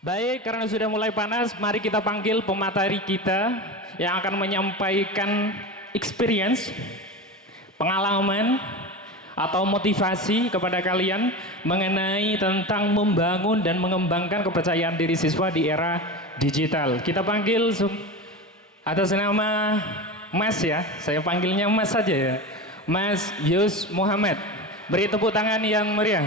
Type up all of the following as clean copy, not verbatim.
Baik, karena sudah mulai panas, mari kita panggil pemateri kita yang akan menyampaikan experience, pengalaman, atau motivasi kepada kalian mengenai tentang membangun dan mengembangkan kepercayaan diri siswa di era digital. Kita panggil atas nama Mas ya, saya panggilnya Mas saja ya, Mas Yus Muhammad. Beri tepuk tangan yang meriah.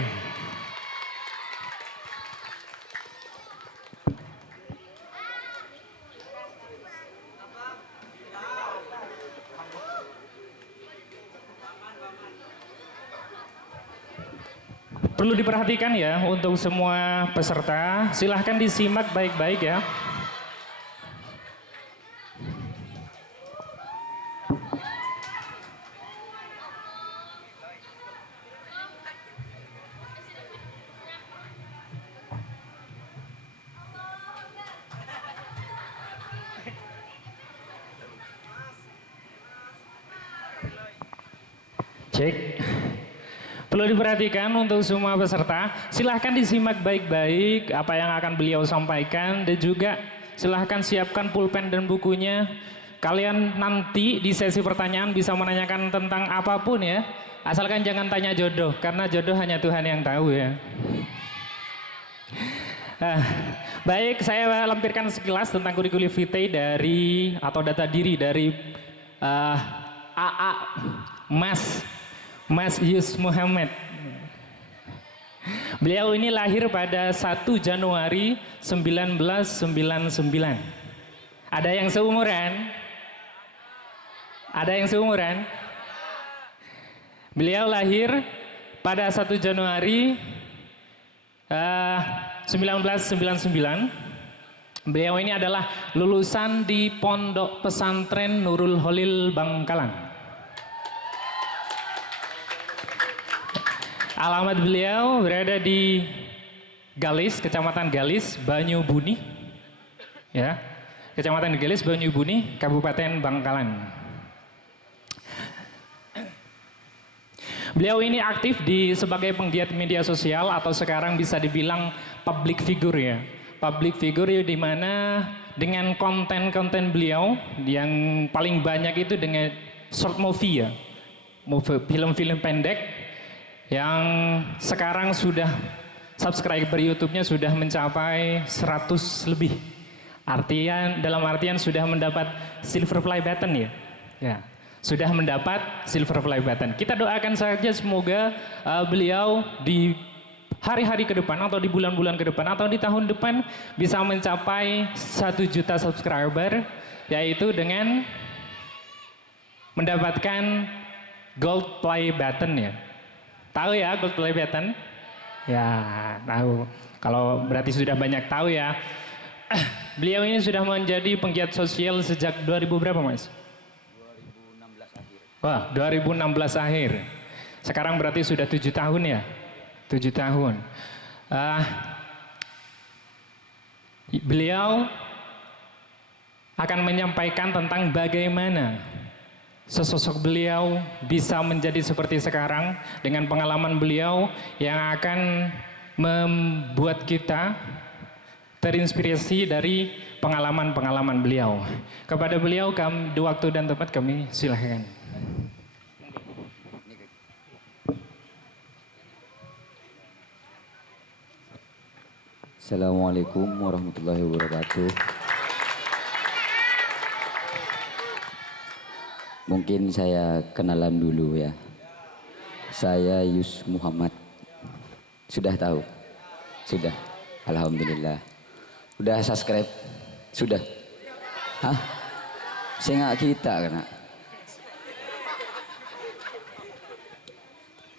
Perlu diperhatikan ya untuk semua peserta, silahkan disimak baik-baik ya. Cek. Perlu diperhatikan untuk semua peserta, silahkan disimak baik-baik apa yang akan beliau sampaikan dan juga silahkan siapkan pulpen dan bukunya. Kalian nanti di sesi pertanyaan bisa menanyakan tentang apapun ya, asalkan jangan tanya jodoh, karena jodoh hanya Tuhan yang tahu ya. Baik, saya lampirkan sekilas tentang kurikulum vitae dari atau data diri dari AA Mas Yus Muhammad. Beliau ini lahir pada 1 Januari 1999. Ada yang seumuran? Ada yang seumuran? Beliau lahir pada 1 Januari 1999. Beliau ini adalah lulusan di Pondok Pesantren Nurul Holil Bangkalan. Alamat beliau berada di Galis, Kecamatan Galis, Banyubuni. Ya, Kecamatan Galis, Banyubuni, Kabupaten Bangkalan. Beliau ini aktif sebagai penggiat media sosial atau sekarang bisa dibilang public figure ya. Public figure di mana dengan konten-konten beliau yang paling banyak itu dengan short movie ya. Film-film pendek yang sekarang sudah subscriber YouTube-nya sudah mencapai 100 lebih. Dalam artian sudah mendapat silver play button ya. Ya. Sudah mendapat silver play button. Kita doakan saja semoga beliau di hari-hari ke depan atau di bulan-bulan ke depan atau di tahun depan bisa mencapai 1 juta subscriber, yaitu dengan mendapatkan gold play button ya. Tahu ya gold play button? Ya, tahu. Kalau berarti sudah banyak tahu ya. Beliau ini sudah menjadi penggiat sosial sejak 2000 berapa, Mas? 2016 akhir. Wah, 2016 akhir. Sekarang berarti sudah 7 tahun ya? 7 tahun. Ah, beliau akan menyampaikan tentang bagaimana sesosok beliau bisa menjadi seperti sekarang dengan pengalaman beliau yang akan membuat kita terinspirasi dari pengalaman-pengalaman beliau. Kepada beliau kami di waktu dan tempat kami silahkan. Assalamualaikum warahmatullahi wabarakatuh. Mungkin saya kenalan dulu ya. Saya Yus Muhammad. Sudah tahu? Sudah. Alhamdulillah. Udah subscribe? Sudah. Hah? Saya nggak kita kena.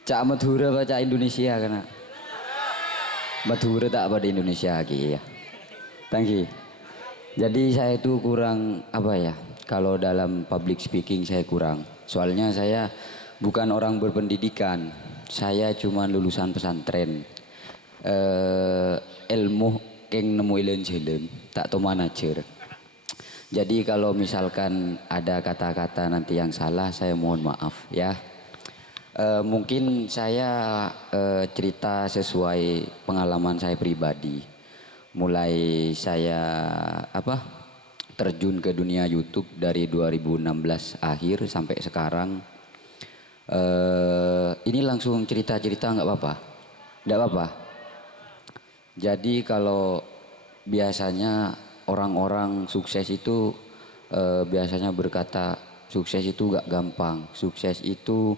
Cak Madura apa Cak Indonesia kena? Madura tak apa di Indonesia lagi ya. Thank you. Jadi saya itu kurang apa ya? Kalau dalam public speaking saya kurang. Soalnya saya bukan orang berpendidikan. Saya cuma lulusan pesantren. Ilmu keng nemu ilen jelen, tak tahu manajer. Jadi kalau misalkan ada kata-kata nanti yang salah, saya mohon maaf ya. Mungkin saya cerita sesuai pengalaman saya pribadi. Mulai saya terjun ke dunia YouTube dari 2016 akhir sampai sekarang. Ini langsung cerita-cerita nggak apa-apa? Nggak apa-apa. Jadi kalau biasanya orang-orang sukses itu biasanya berkata sukses itu nggak gampang. Sukses itu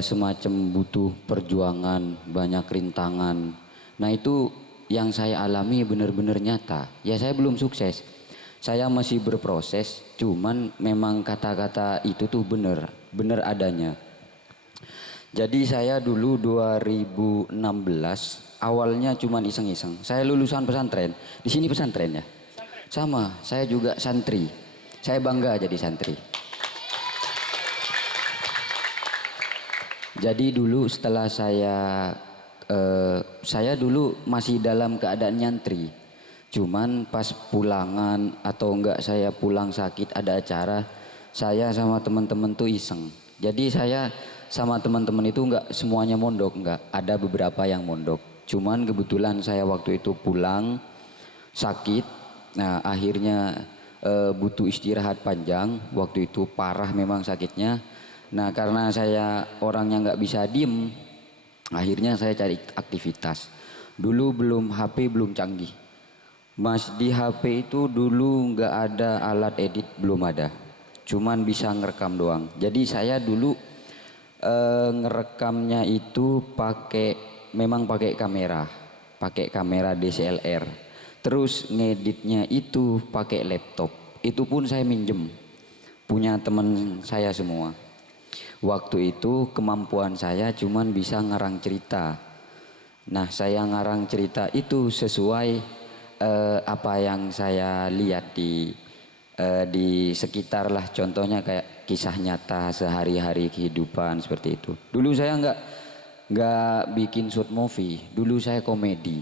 semacam butuh perjuangan, banyak rintangan. Nah itu yang saya alami benar-benar nyata. Ya saya belum sukses. Saya masih berproses, cuman memang kata-kata itu tuh benar adanya. Jadi saya dulu 2016 awalnya cuman iseng-iseng. Saya lulusan pesantren. Di sini pesantren ya. Sama, saya juga santri. Saya bangga jadi santri. Jadi dulu setelah saya dulu masih dalam keadaan nyantri. Cuman pas pulangan atau enggak saya pulang sakit ada acara, saya sama teman-teman tuh iseng. Jadi saya sama teman-teman itu enggak semuanya mondok, enggak. Ada beberapa yang mondok. Cuman kebetulan saya waktu itu pulang sakit. Nah akhirnya butuh istirahat panjang. Waktu itu parah memang sakitnya. Nah karena saya orangnya nggak bisa diem, akhirnya saya cari aktivitas. Dulu belum HP belum canggih. Mas di HP itu dulu nggak ada alat edit, belum ada. Cuman bisa ngerekam doang. Jadi saya dulu ngerekamnya itu memang pakai kamera DSLR. Terus ngeditnya itu pakai laptop. Itu pun saya minjem, punya teman saya semua. Waktu itu kemampuan saya cuman bisa ngarang cerita. Nah saya ngarang cerita itu sesuai apa yang saya lihat di sekitar lah, contohnya kayak kisah nyata sehari-hari kehidupan seperti itu. Dulu saya nggak bikin short movie, dulu saya komedi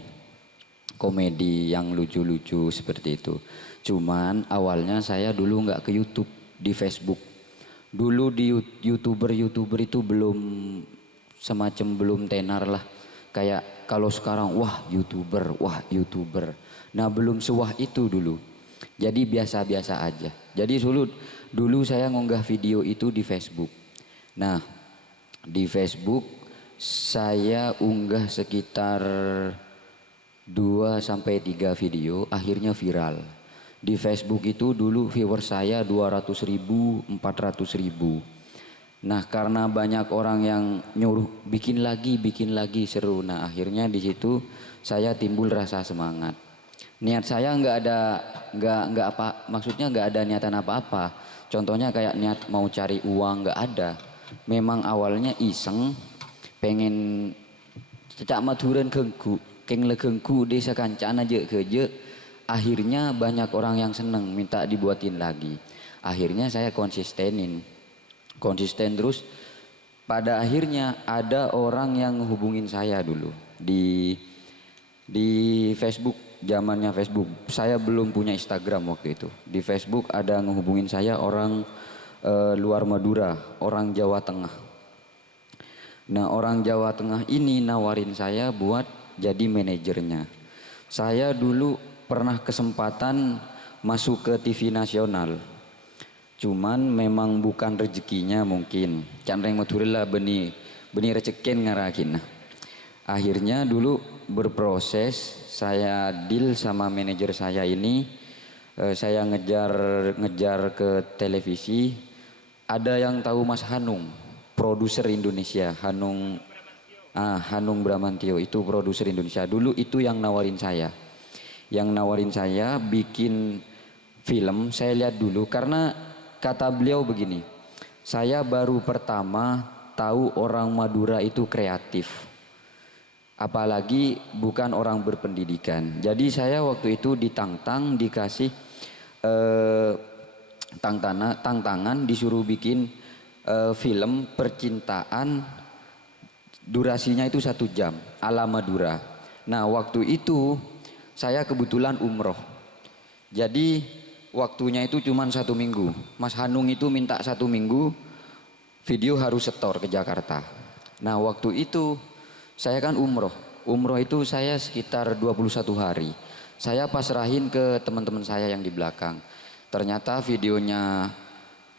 yang lucu-lucu seperti itu. Cuman awalnya saya dulu nggak ke YouTube, di Facebook. Dulu di youtuber itu belum semacam belum tenar lah. Kayak kalau sekarang wah youtuber. Nah belum sewah itu dulu. Jadi biasa-biasa aja. Jadi dulu saya ngunggah video itu di Facebook. Nah di Facebook saya unggah sekitar 2 sampai 3 video, akhirnya viral. Di Facebook itu dulu viewer saya 200.000, 400.000. Nah karena banyak orang yang nyuruh bikin lagi seru. Nah akhirnya di situ saya timbul rasa semangat. Niat saya nggak apa, maksudnya nggak ada niatan apa-apa. Contohnya kayak niat mau cari uang nggak ada. Memang awalnya iseng, pengen Cak Maduren genggu, keng le genggu desa kancana aja kerja. Akhirnya banyak orang yang seneng minta dibuatin lagi. Akhirnya saya konsisten terus. Pada akhirnya ada orang yang hubungin saya dulu di Facebook, zamannya Facebook. Saya belum punya Instagram waktu itu. Di Facebook ada ngehubungin saya orang luar Madura, orang Jawa Tengah. Nah, orang Jawa Tengah ini nawarin saya buat jadi manajernya. Saya dulu pernah kesempatan masuk ke TV nasional. Cuman memang bukan rezekinya mungkin. Canreng Madura lah beni rezekin ngarakin. Akhirnya dulu berproses, saya deal sama manajer saya ini, saya ngejar ke televisi. Ada yang tahu Mas Hanung, produser Indonesia, Hanung Bramantio itu produser Indonesia. Dulu itu yang nawarin saya bikin film. Saya lihat dulu karena kata beliau begini, saya baru pertama tahu orang Madura itu kreatif. Apalagi bukan orang berpendidikan. Jadi saya waktu itu ditantang, dikasih tantangan, disuruh bikin film percintaan, durasinya itu 1 jam ala Madura. Nah, waktu itu saya kebetulan umroh. Jadi waktunya itu cuma 1 minggu. Mas Hanung itu minta 1 minggu video harus setor ke Jakarta. Nah, waktu itu saya kan umroh itu saya sekitar 21 hari. Saya pasrahin ke teman-teman saya yang di belakang. Ternyata videonya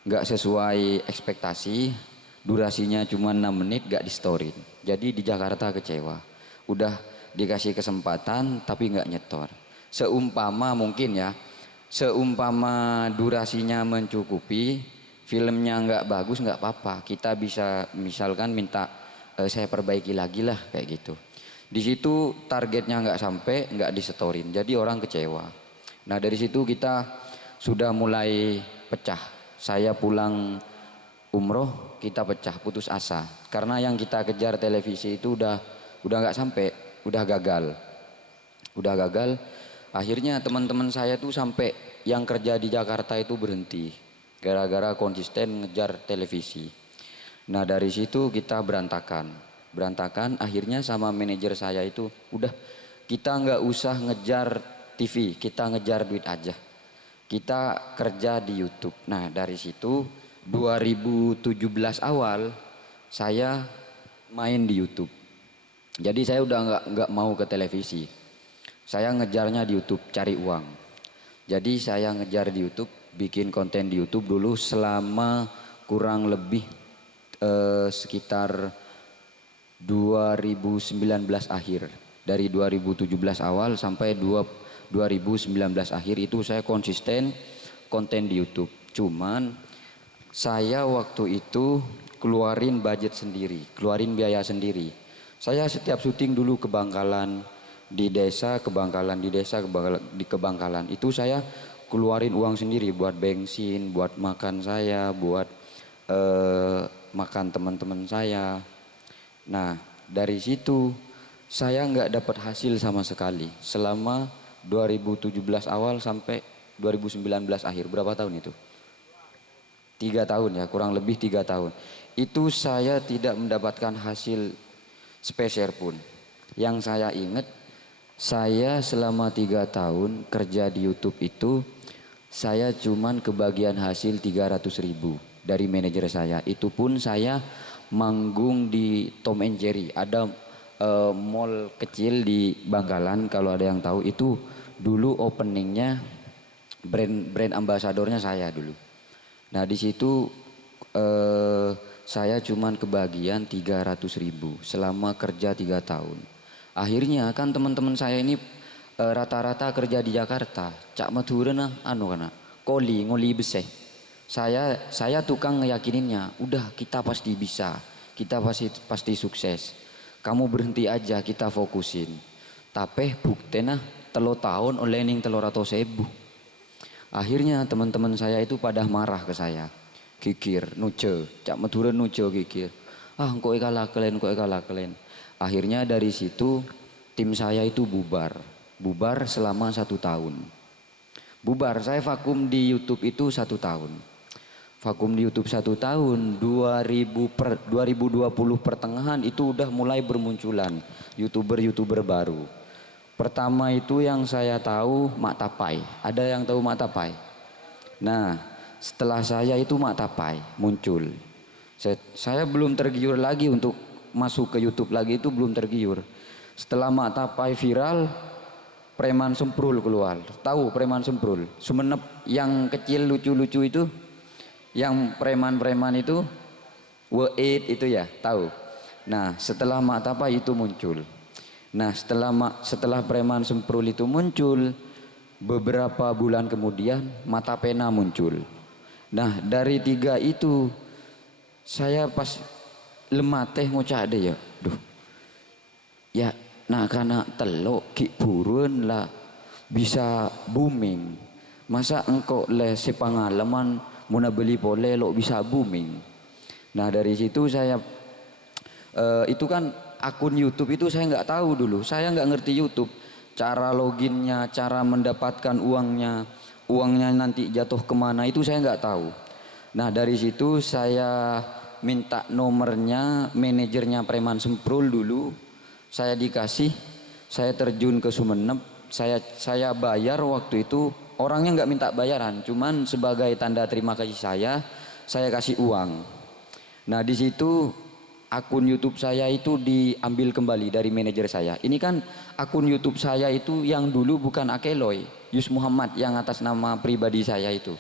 nggak sesuai ekspektasi, durasinya cuma 6 menit, nggak di story. Jadi di Jakarta kecewa. Udah dikasih kesempatan tapi nggak nyetor. Seumpama durasinya mencukupi, filmnya nggak bagus nggak apa-apa. Kita bisa misalkan minta saya perbaiki lagi lah kayak gitu. Di situ targetnya nggak sampai, nggak disetorin, jadi orang kecewa. Nah, dari situ kita sudah mulai pecah. Saya pulang umroh, kita pecah, putus asa. Karena yang kita kejar televisi itu udah nggak sampai, udah gagal. Akhirnya teman-teman saya tuh sampai yang kerja di Jakarta itu berhenti gara-gara konsisten ngejar televisi. Nah, dari situ kita berantakan. Akhirnya sama manajer saya itu udah, kita nggak usah ngejar TV, kita ngejar duit aja, kita kerja di YouTube. Nah, dari situ 2017 awal saya main di YouTube. Jadi saya udah nggak mau ke televisi, saya ngejarnya di YouTube, cari uang. Jadi saya ngejar di YouTube, bikin konten di YouTube dulu selama kurang lebih sekitar 2019 akhir. Dari 2017 awal sampai 2019 akhir itu saya konsisten konten di YouTube. Cuman saya waktu itu keluarin budget sendiri, keluarin biaya sendiri. Saya setiap syuting dulu ke Bangkalan, di desa ke Bangkalan, ke Bangkalan. Itu saya keluarin uang sendiri buat bensin, buat makan saya, buat makan teman-teman saya. Nah, dari situ saya nggak dapat hasil sama sekali selama 2017 awal sampai 2019 akhir. Berapa tahun itu? 3 tahun ya, kurang lebih 3 tahun. Itu saya tidak mendapatkan hasil sepeser pun. Yang saya ingat, saya selama 3 tahun kerja di YouTube itu saya cuman kebagian hasil 300.000 dari manajer saya. Itu pun saya manggung di Tom and Jerry. Ada mall kecil di Bangkalan, kalau ada yang tahu. Itu dulu openingnya brand ambasadornya saya dulu. Nah, di situ saya cuman kebagian 300.000 selama kerja 3 tahun. Akhirnya kan teman-teman saya ini rata-rata kerja di Jakarta. Cak Maduren ngoli beseh. Saya tukang ngeyakininnya, udah kita pasti bisa, kita pasti sukses. Kamu berhenti aja, kita fokusin. Tapi buktena 3 tahun oleh ning 300.000. Akhirnya teman-teman saya itu pada marah ke saya. Gigir, nuce, Cak Maduren nuce gigir. Engko kalah kalian. Akhirnya dari situ tim saya itu bubar selama 1 tahun. Bubar, saya vakum di YouTube itu 1 tahun. Vakum di YouTube 1 tahun, 2020 pertengahan itu udah mulai bermunculan YouTuber baru. Pertama itu yang saya tahu Mak Tapai. Ada yang tahu Mak Tapai? Nah, setelah saya itu Mak Tapai muncul. Saya belum tergiur lagi untuk masuk ke YouTube lagi, itu belum tergiur. Setelah Mak Tapai viral, Preman Semprul keluar. Tahu Preman Semprul? Sumenep yang kecil lucu-lucu itu, yang preman-preman itu, W8 itu ya, tahu. Nah, setelah Mak Tapai itu muncul. Nah, setelah Preman Semprul itu muncul, beberapa bulan kemudian Mata Pena muncul. Nah, dari 3 itu saya pas lemah teh ngocak deh ya. Duh. Ya, nah karena telok ki burun lah bisa booming. Masa engkau le sepengalaman muna beli pole lo bisa booming. Nah, dari situ saya itu kan akun YouTube itu saya nggak tahu dulu. Saya nggak ngerti YouTube. Cara loginnya, cara mendapatkan uangnya nanti jatuh kemana itu saya nggak tahu. Nah, dari situ saya minta nomornya manajernya Preman Semprul dulu. Saya dikasih, saya terjun ke Sumenep, saya bayar waktu itu. Orangnya nggak minta bayaran, cuman sebagai tanda terima kasih saya kasih uang. Nah, di situ akun YouTube saya itu diambil kembali dari manajer saya. Ini kan akun YouTube saya itu yang dulu bukan Akeloy, Yus Muhammad yang atas nama pribadi saya itu.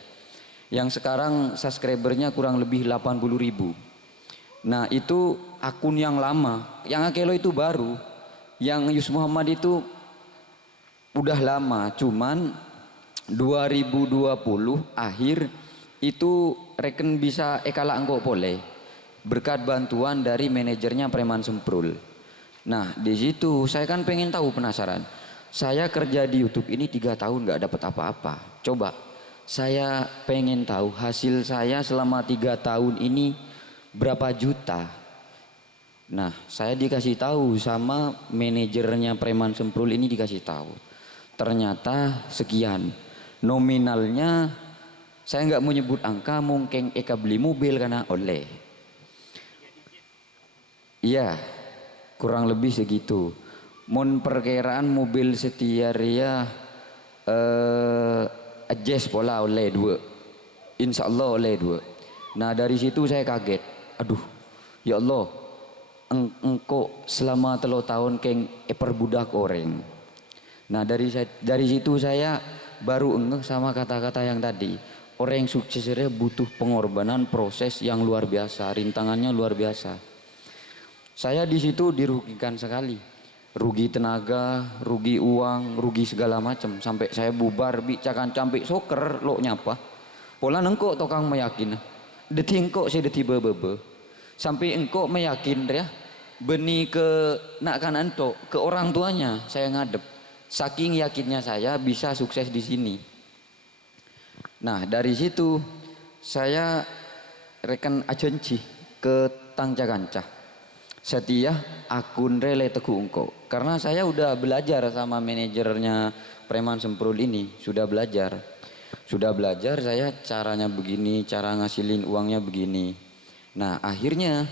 Yang sekarang subscribernya kurang lebih 80.000. Nah, itu akun yang lama. Yang Akeloy itu baru. Yang Yus Muhammad itu udah lama, cuman 2020 akhir itu reken bisa ekala angkok pole berkat bantuan dari manajernya Preman Semprul. Nah, di situ saya kan pengen tahu, penasaran. Saya kerja di YouTube ini 3 tahun nggak dapat apa-apa. Coba saya pengen tahu hasil saya selama 3 tahun ini berapa juta. Nah, saya dikasih tahu sama manajernya Preman Semprul ini, dikasih tahu. Ternyata sekian. Nominalnya saya nggak mau nyebut angka, mungkin Eka beli mobil karena oleh. Iya, kurang lebih segitu. Mon perkiraan mobil setiaria adjust pola oleh 2. Insya Allah oleh 2. Nah, dari situ saya kaget. Aduh, ya Allah, engkau selama 3 tahun keng perbudak orang. Nah, dari situ saya baru ngeh sama kata-kata yang tadi. Orang yang sukses butuh pengorbanan, proses yang luar biasa, rintangannya luar biasa. Saya di situ dirugikan sekali. Rugi tenaga, rugi uang, rugi segala macam. Sampai saya bubar, bicakan campik soker lo nyapa. Pola engkau tokang meyakin. Deti engkau saya deti bebe. Sampai engkau meyakin ya. Beni ke nak kanan to, ke orang tuanya saya ngadep. Saking yakinnya saya bisa sukses di sini. Nah, dari situ saya rekan agensi ke Tangca Kanca. Setia akun rele teguh engkau. Karena saya udah belajar sama manajernya Preman Semprul ini, sudah belajar. Sudah belajar saya caranya begini, cara ngasilin uangnya begini. Nah, akhirnya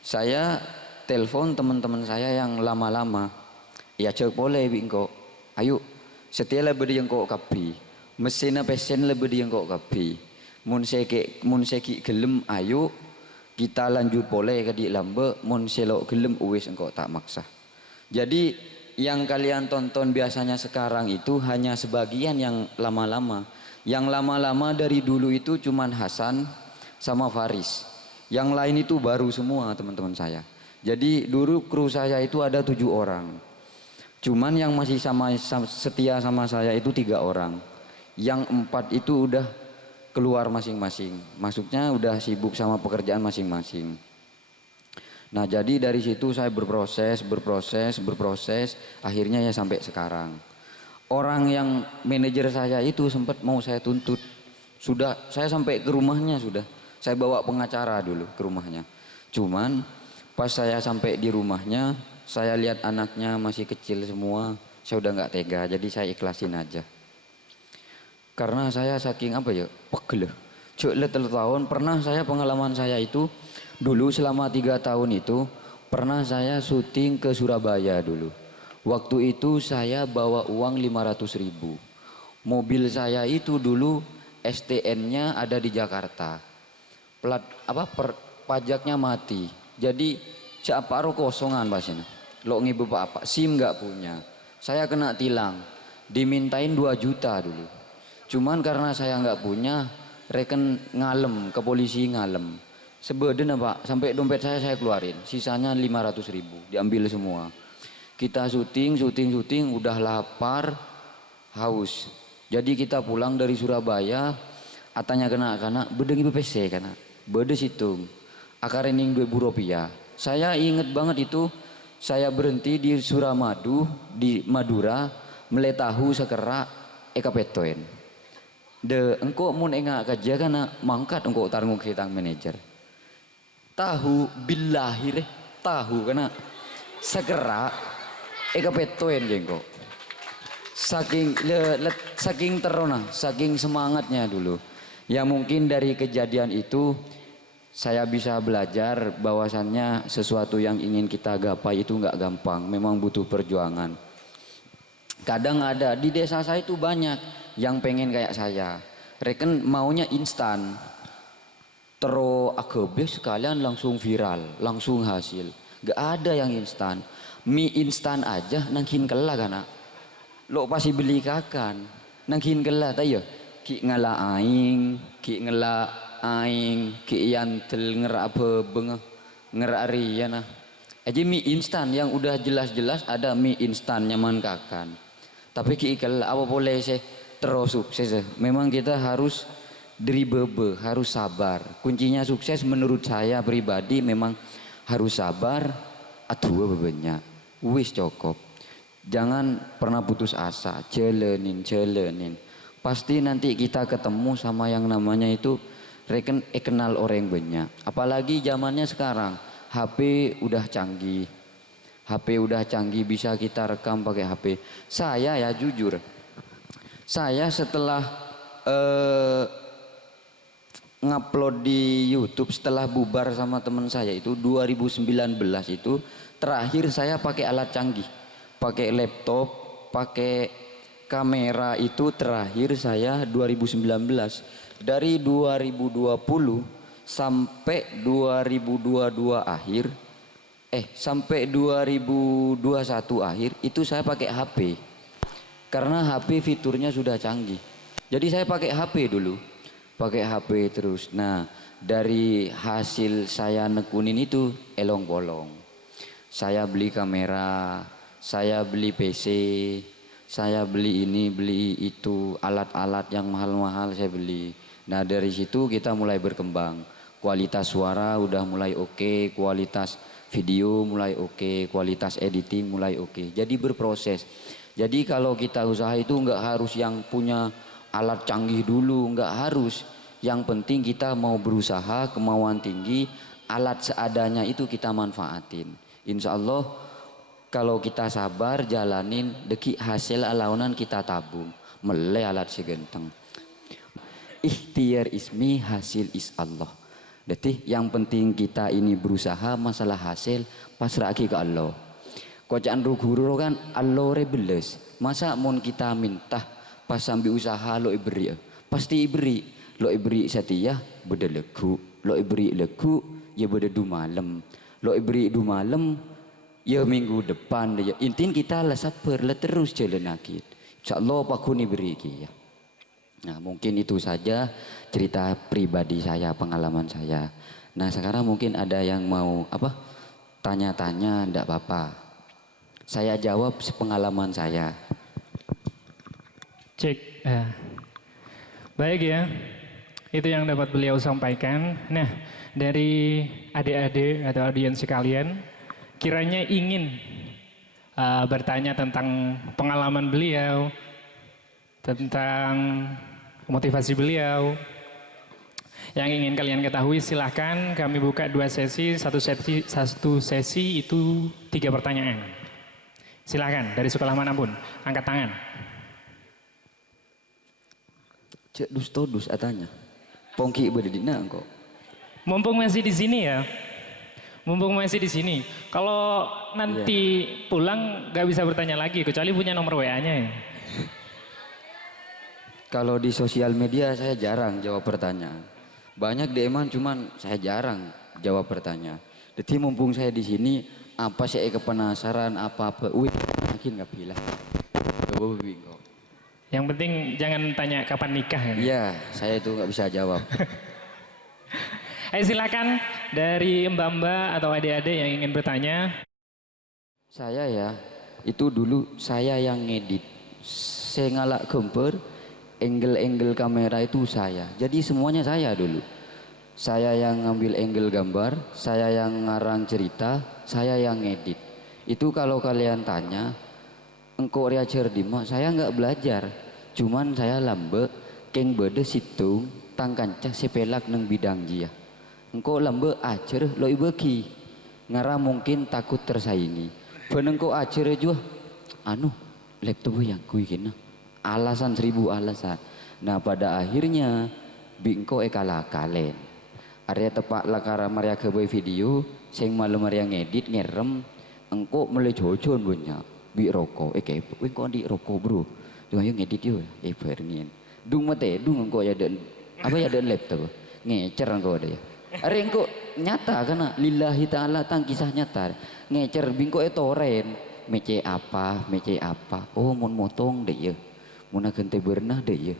saya telepon teman-teman saya yang lama-lama. Ya cek boleh engkau. Ayo, setia lebih yang kau kapi, mesin pesen lebih yang kau kapi. Mun seki gelem, ayo kita lanjut boleh ke di lambe. Mun selok gelem, uwes engkau tak maksa. Jadi yang kalian tonton biasanya sekarang itu hanya sebagian yang lama-lama. Yang lama-lama dari dulu itu cuman Hasan sama Faris. Yang lain itu baru semua teman-teman saya. Jadi dulu kru saya itu ada 7 orang. Cuman yang masih setia sama saya itu 3 orang. Yang 4 itu udah keluar masing-masing. Maksudnya udah sibuk sama pekerjaan masing-masing. Nah, jadi dari situ saya berproses. Akhirnya ya sampai sekarang. Orang yang manajer saya itu sempat mau saya tuntut. Sudah, saya sampai ke rumahnya sudah. Saya bawa pengacara dulu ke rumahnya. Cuman pas saya sampai di rumahnya, saya lihat anaknya masih kecil semua, saya udah nggak tega, jadi saya ikhlasin aja. Karena saya saking apa ya, pegel. Cuk, 3 tahun pernah saya pengalaman saya itu dulu selama 3 tahun itu pernah saya syuting ke Surabaya dulu. Waktu itu saya bawa uang 500.000. Mobil saya itu dulu STN-nya ada di Jakarta. Pajaknya mati. Jadi siapa kosongan pasnya. Lo ngibu apa? SIM nggak punya. Saya kena tilang. Dimintain 2 juta dulu. Cuman karena saya nggak punya, reken ngalem, ke polisi ngalem. Sebeden Pak, sampai dompet saya keluarin. Sisanya 500.000, diambil semua. Kita syuting, udah lapar, haus. Jadi kita pulang dari Surabaya, atanya kena bede ngibu PC kana. Bede situng. Akar ini 2.000 rupiah. Saya inget banget itu, saya berhenti di Suramadu, di Madura, meletahu sekerak ekapetoen. Engkau mun engak kerja kana mangkat engkau tarung kitang manajer. Tahu billahi tahu kana sekerak ekapetoen jengko. Saking terona, saking semangatnya dulu. Ya mungkin dari kejadian itu saya bisa belajar bahwasannya sesuatu yang ingin kita gapai itu nggak gampang, memang butuh perjuangan. Kadang ada di desa saya itu banyak yang pengen kayak saya, reken maunya instan, terus AGB sekalian langsung viral, langsung hasil. Gak ada yang instan, mie instan aja nangkin kelah kana. Lo pasti beli kakan, nangkin kelah tayo. Ki ngala aing, ki yantel ngerak bebeng, ngerak riana. Aja mie instan yang udah jelas-jelas ada mie instan nyaman kakan. Tapi ki kelah apa boleh sih? Terus sukses. Memang kita harus dribebe, harus sabar. Kuncinya sukses menurut saya pribadi memang harus sabar, aduh bebanyak. Wis cukup. Jangan pernah putus asa, jalanin. Pasti nanti kita ketemu sama yang namanya itu kenal orang banyak. Apalagi zamannya sekarang, HP udah canggih. HP udah canggih bisa kita rekam pakai HP. Saya ya jujur, saya setelah ngupload di YouTube setelah bubar sama teman saya itu 2019 itu terakhir saya pakai alat canggih, pakai laptop, pakai kamera itu terakhir saya 2019. Dari 2020 sampai 2022 akhir sampai 2021 akhir itu saya pakai HP. Karena HP fiturnya sudah canggih. Jadi saya pakai HP dulu. Pakai HP terus. Nah, dari hasil saya nekunin itu elong bolong. Saya beli kamera, saya beli PC, saya beli ini, beli itu, alat-alat yang mahal-mahal saya beli. Nah, dari situ kita mulai berkembang. Kualitas suara udah mulai oke, kualitas video mulai oke, kualitas editing mulai oke. Jadi berproses. Jadi kalau kita usaha itu nggak harus yang punya alat canggih dulu, nggak harus. Yang penting kita mau berusaha, kemauan tinggi, alat seadanya itu kita manfaatin. Insya Allah kalau kita sabar jalanin, deki hasil alaunan kita tabung. Mele alat segenteng. Ikhtiar ismi hasil is Allah. Jadi yang penting kita ini berusaha, masalah hasil pasrah ke Allah. Kocaan guru kan Allah rebeles. Masa mon kita minta pas sambil usaha lo iberi, pasti iberi. Lo iberi setia beda legu, lo iberi legu ya beda du malam, lo iberi du malam ya minggu depan ya. Intin kita lah sabar lah terus jalan akid. Insyaallah aku nih beri ya. Nah mungkin itu saja cerita pribadi saya, pengalaman saya. Nah sekarang mungkin ada yang mau apa tanya-tanya, ndak apa-apa. Saya jawab sepengalaman saya. Cek. Baik ya. Itu yang dapat beliau sampaikan. Nah, dari adik-adik atau audiens sekalian, kiranya ingin bertanya tentang pengalaman beliau, tentang motivasi beliau. Yang ingin kalian ketahui silahkan kami buka 2 sesi, satu sesi itu 3 pertanyaan. Silahkan dari sekolah manapun, angkat tangan. Cek dus todus atanya. Pongki berdina kok. Mumpung masih di sini ya. Mumpung masih di sini. Kalau nanti pulang nggak bisa bertanya lagi kecuali punya nomor WA-nya ya. Kalau di sosial media saya jarang jawab pertanyaan. Banyak DM-an cuman saya jarang jawab pertanyaan. Jadi mumpung saya di sini, apa saya kepenasaran apa-apa. Wih, makin nggak bilang. Coba bingung. Yang penting jangan tanya kapan nikah ya. Iya, saya itu nggak bisa jawab. Ayo silakan dari mbak-mbak atau adik-adik yang ingin bertanya. Saya ya, itu dulu saya yang ngedit. Saya ngalak gambar, angle-angle kamera itu saya. Jadi semuanya saya dulu. Saya yang ngambil angle gambar, saya yang ngarang cerita, saya yang ngedit. Itu kalau kalian tanya, engkau ria cerdima, saya nggak belajar. Cuman saya lambe, keng bede situng, tangkanca sepelak neng bidang jia. Engkau lambe acer lo ibeki, ngara mungkin takut tersaingi. Benengkau acer juga, laptop yang kui kena. Alasan 1000 alasan. Nah pada akhirnya bingko kalah kalen. Area tepak lakara Maria kebe video, sing malam Maria ngedit ngerem, engkau mulai jojon punya. Bi rokok, kayak, engkau di rokok bro. Duh ayo ngedit yuk, berngin. Dung mate, dung engkau ya dan apa ya dan laptop, ngecer engkau ada ya. Are engkau nyata karena lillahi ta'ala tang kisah nyata. Ngecer bingko toren, mece apa, oh mon motong deh ya. Muna kente bernah deh ya,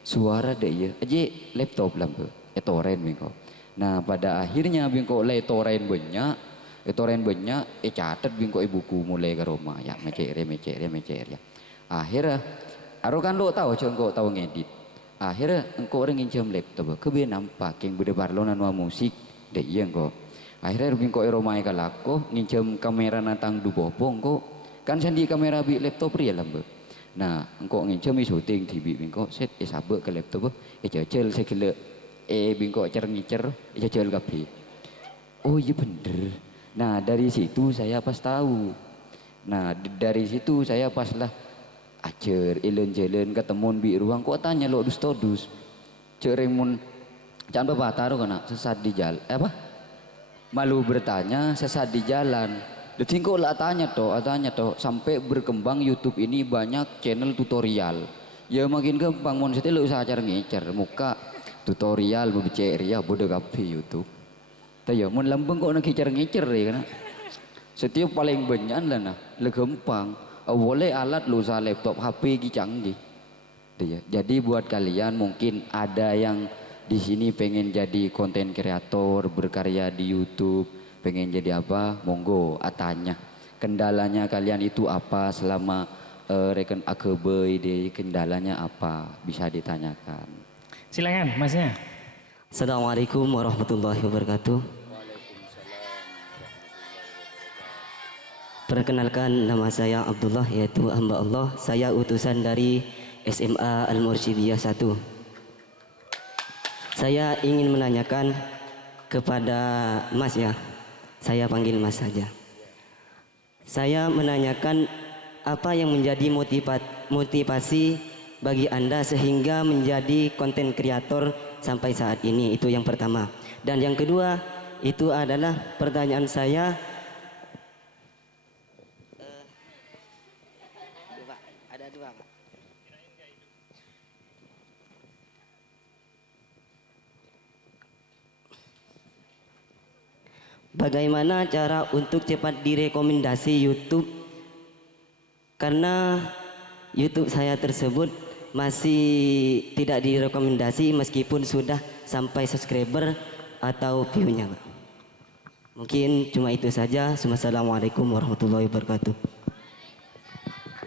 suara deh ya, aja laptop lampu, toren bingko. Nah pada akhirnya bingko le toren banyak, catat bingko buku mulai ke rumah ya mecer ya. Akhirnya, aro kan lo tahu engkau tahu ngedit. Akhirnya engkau orang nginjam laptop, kebe nampak yang berdebar lo nanwa musik deh ya engkau. Akhirnya bingko rumah kalako nginjam kamera natang dubopo engkau kan sandi kamera bi laptop ria lampu. Nah, engkau nginjam syuting TV bingko set sabe ke laptop jajal sekile bingko ngicer jajal kapi. Oh iya bener. Nah, dari situ saya pas tahu. Nah, dari situ saya pas lah acer jalan ketemu bi ruang kok tanya lo dus todus. Ceremun jangan bapak taruh kena sesat di jalan malu bertanya sesat di jalan. Detik kok lah tanya toh sampai berkembang YouTube ini banyak channel tutorial. Ya makin gampang mon setelah usaha cara ngecer muka tutorial berbicara ya bodoh kape YouTube. Tapi ya mon lambeng kok nak ngecer ya kan. Setiap paling banyak lah nah, gampang. Boleh alat lu usaha laptop HP canggih. Jadi buat kalian mungkin ada yang di sini pengen jadi konten kreator, berkarya di YouTube, pengen jadi apa? Monggo atanya. Kendalanya kalian itu apa selama reken akebe ide kendalanya apa? Bisa ditanyakan. Silakan masnya. Assalamualaikum warahmatullahi wabarakatuh. Perkenalkan nama saya Abdullah yaitu hamba Allah. Saya utusan dari SMA Al-Mursyidiyah 1. Saya ingin menanyakan kepada Mas ya. Saya panggil Mas saja. Saya menanyakan apa yang menjadi motivasi bagi Anda sehingga menjadi konten kreator sampai saat ini. Itu yang pertama. Dan yang kedua itu adalah pertanyaan saya. Ada dua, Pak. Bagaimana cara untuk cepat direkomendasi YouTube? Karena YouTube saya tersebut masih tidak direkomendasi meskipun sudah sampai subscriber atau view-nya, Pak. Mungkin cuma itu saja. Assalamualaikum warahmatullahi wabarakatuh.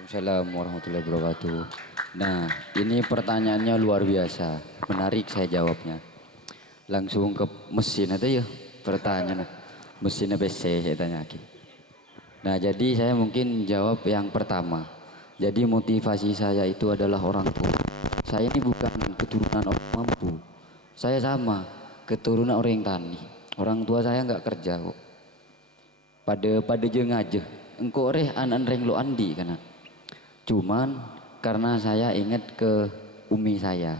Waalaikumsalam warahmatullahi wabarakatuh. Nah, ini pertanyaannya luar biasa. Menarik saya jawabnya. Langsung ke mesin aja ya pertanyaan. Mesin PC saya tanya lagi. Nah, jadi saya mungkin jawab yang pertama. Jadi motivasi saya itu adalah orang tua. Saya ini bukan keturunan orang mampu. Saya sama. keturunan orang tani. Orang tua saya nggak kerja kok. Pada jeng aja. Engkau reh anak reng lo andi karena. Cuman karena saya ingat ke umi saya.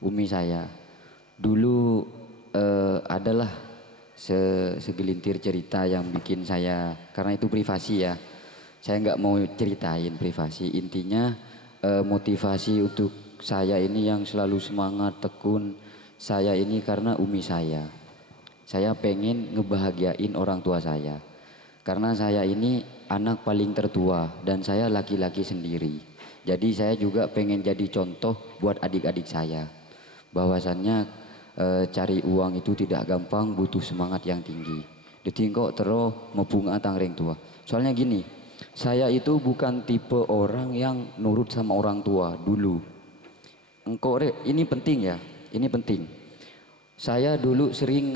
Umi saya dulu adalah segelintir cerita yang bikin saya, karena itu privasi ya. Saya nggak mau ceritain privasi. Intinya motivasi untuk saya ini yang selalu semangat tekun saya ini karena umi saya. Saya pengen ngebahagiain orang tua saya. Karena saya ini anak paling tertua dan saya laki-laki sendiri. Jadi saya juga pengen jadi contoh buat adik-adik saya. Bahwasannya cari uang itu tidak gampang, butuh semangat yang tinggi. Ditingkok terus membunga tangreng tua. Soalnya gini, saya itu bukan tipe orang yang nurut sama orang tua dulu. Engkau ini penting ya, ini penting. Saya dulu sering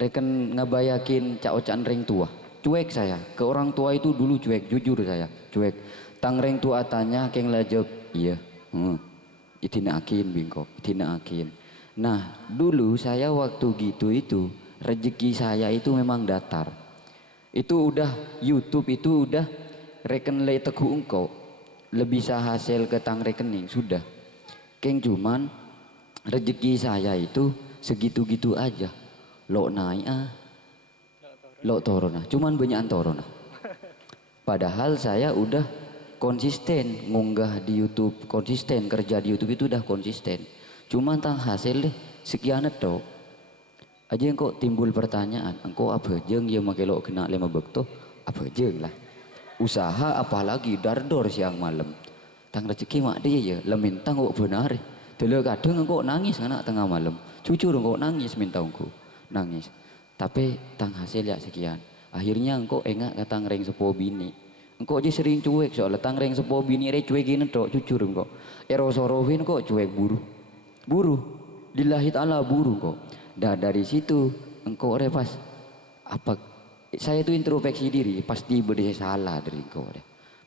reken ngabayakin caocan reng tua. Cuek saya, ke orang tua itu dulu cuek, jujur saya, cuek. Tangreng tua tanya, keng lajab, iya, itinakin bingkok, itinakin. Nah dulu saya waktu gitu itu rezeki saya itu memang datar. Itu udah YouTube itu udah reken le teguh engkau lebih bisa hasil ke tang rekening sudah. Keng cuman rezeki saya itu segitu-gitu aja. Lo naik lo torona, cuman banyakan torona. Padahal saya udah konsisten ngunggah di YouTube, konsisten kerja di YouTube itu udah konsisten. Cuman tang hasil deh sekian itu aja engkau timbul pertanyaan, engkau apa jeng ya makelo kena lima bekto apa jeng lah usaha apalagi dardor siang malam tang rezeki mak dia ya lemintang kok benar dulu kadang engkau nangis anak tengah malam jujur engkau nangis minta engkau nangis tapi tang hasil ya sekian akhirnya engkau enggak kata ngereng sepo bini engkau aja sering cuek soalnya tang reng sepo bini re cuek gini tok jujur engkau erosorohin kok cuek buru lillahi ta'ala buru kok. Nah dari situ engkau pas apa saya itu introspeksi diri pasti berdiri salah dari engkau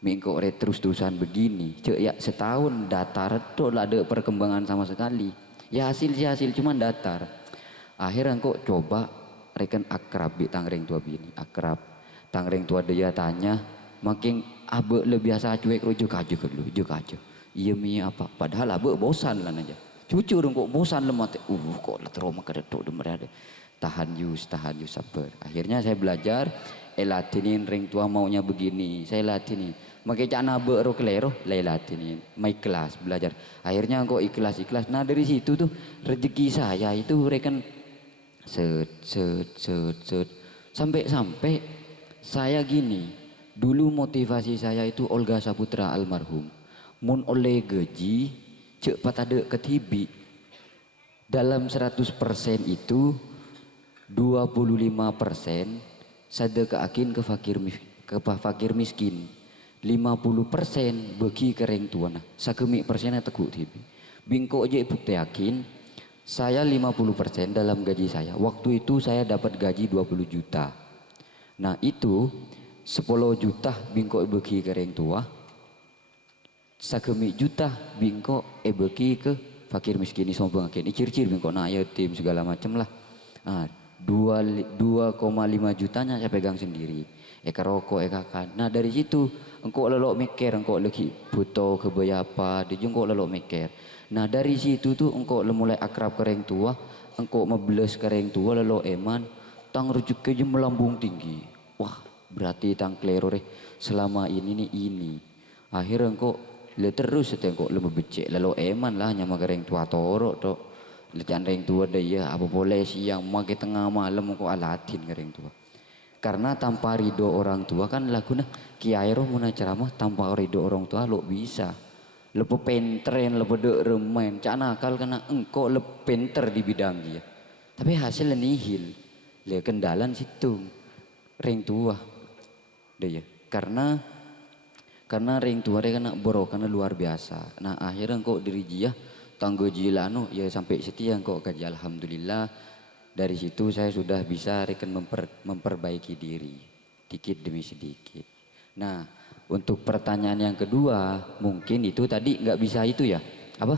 engkau terus-terusan begini cek ya setahun datar tuh lah ada perkembangan sama sekali ya hasil cuman datar akhirnya engkau coba reken akrab di tangreng tua bini akrab tangreng tua dia tanya makin abe lebih biasa cuek rujuk aja ke lu juk aja iya mi apa padahal abe bosan lah aja jujur kok bosan lemot kok letroma kedetok demer ada tahan yus sabar akhirnya saya belajar latinin ring tua maunya begini saya latinin makai cana beru kelero latinin mai kelas belajar akhirnya kok ikhlas nah dari situ tuh rezeki saya itu rekan set sampai saya gini dulu motivasi saya itu Olga Saputra almarhum mun oleh gaji cepat ada ketibi dalam 100% itu 25% sedekahin ke fakir miskin 50% bagi kereng tuana sakemi persennya teguk tibi bingko aja bukti yakin saya 50% dalam gaji saya waktu itu saya dapat gaji 20 juta nah itu 10 juta bingko bagi kereng tua sakemi juta bingko bagi ke fakir miskin ini sombong akhirnya ciri-ciri bingko nah yatim segala macam lah 2,5 jutanya saya pegang sendiri rokok kan nah dari situ engkau lelok mikir engkau lagi butuh kebaya apa dia engkau lelok mikir nah dari situ tuh engkau mulai akrab kereng tua engkau mebeles kereng tua lelok eman tang rezeki aja melambung tinggi wah berarti tang klero selama ini akhirnya engkau le terus engkau lebih becek lelok eman lah nyama kereng tua toro tok lecan reng tua dia apa boleh siang makai tengah malam engkau alatin kereng tua karena tanpa ridho orang tua kan laguna kiai roh muna ceramah tanpa ridho orang tua lo bisa lepo pentren lepo dek remen cak nakal kena engkau le penter di bidang dia tapi hasil nihil le kendalan situ reng tua deh ya karena reng tua dia kena borok karena luar biasa nah akhirnya engkau diri dia tanggo jilano ya sampai setia engkau gaji alhamdulillah dari situ saya sudah bisa memperbaiki diri dikit demi sedikit. Nah untuk pertanyaan yang kedua mungkin itu tadi nggak bisa itu ya apa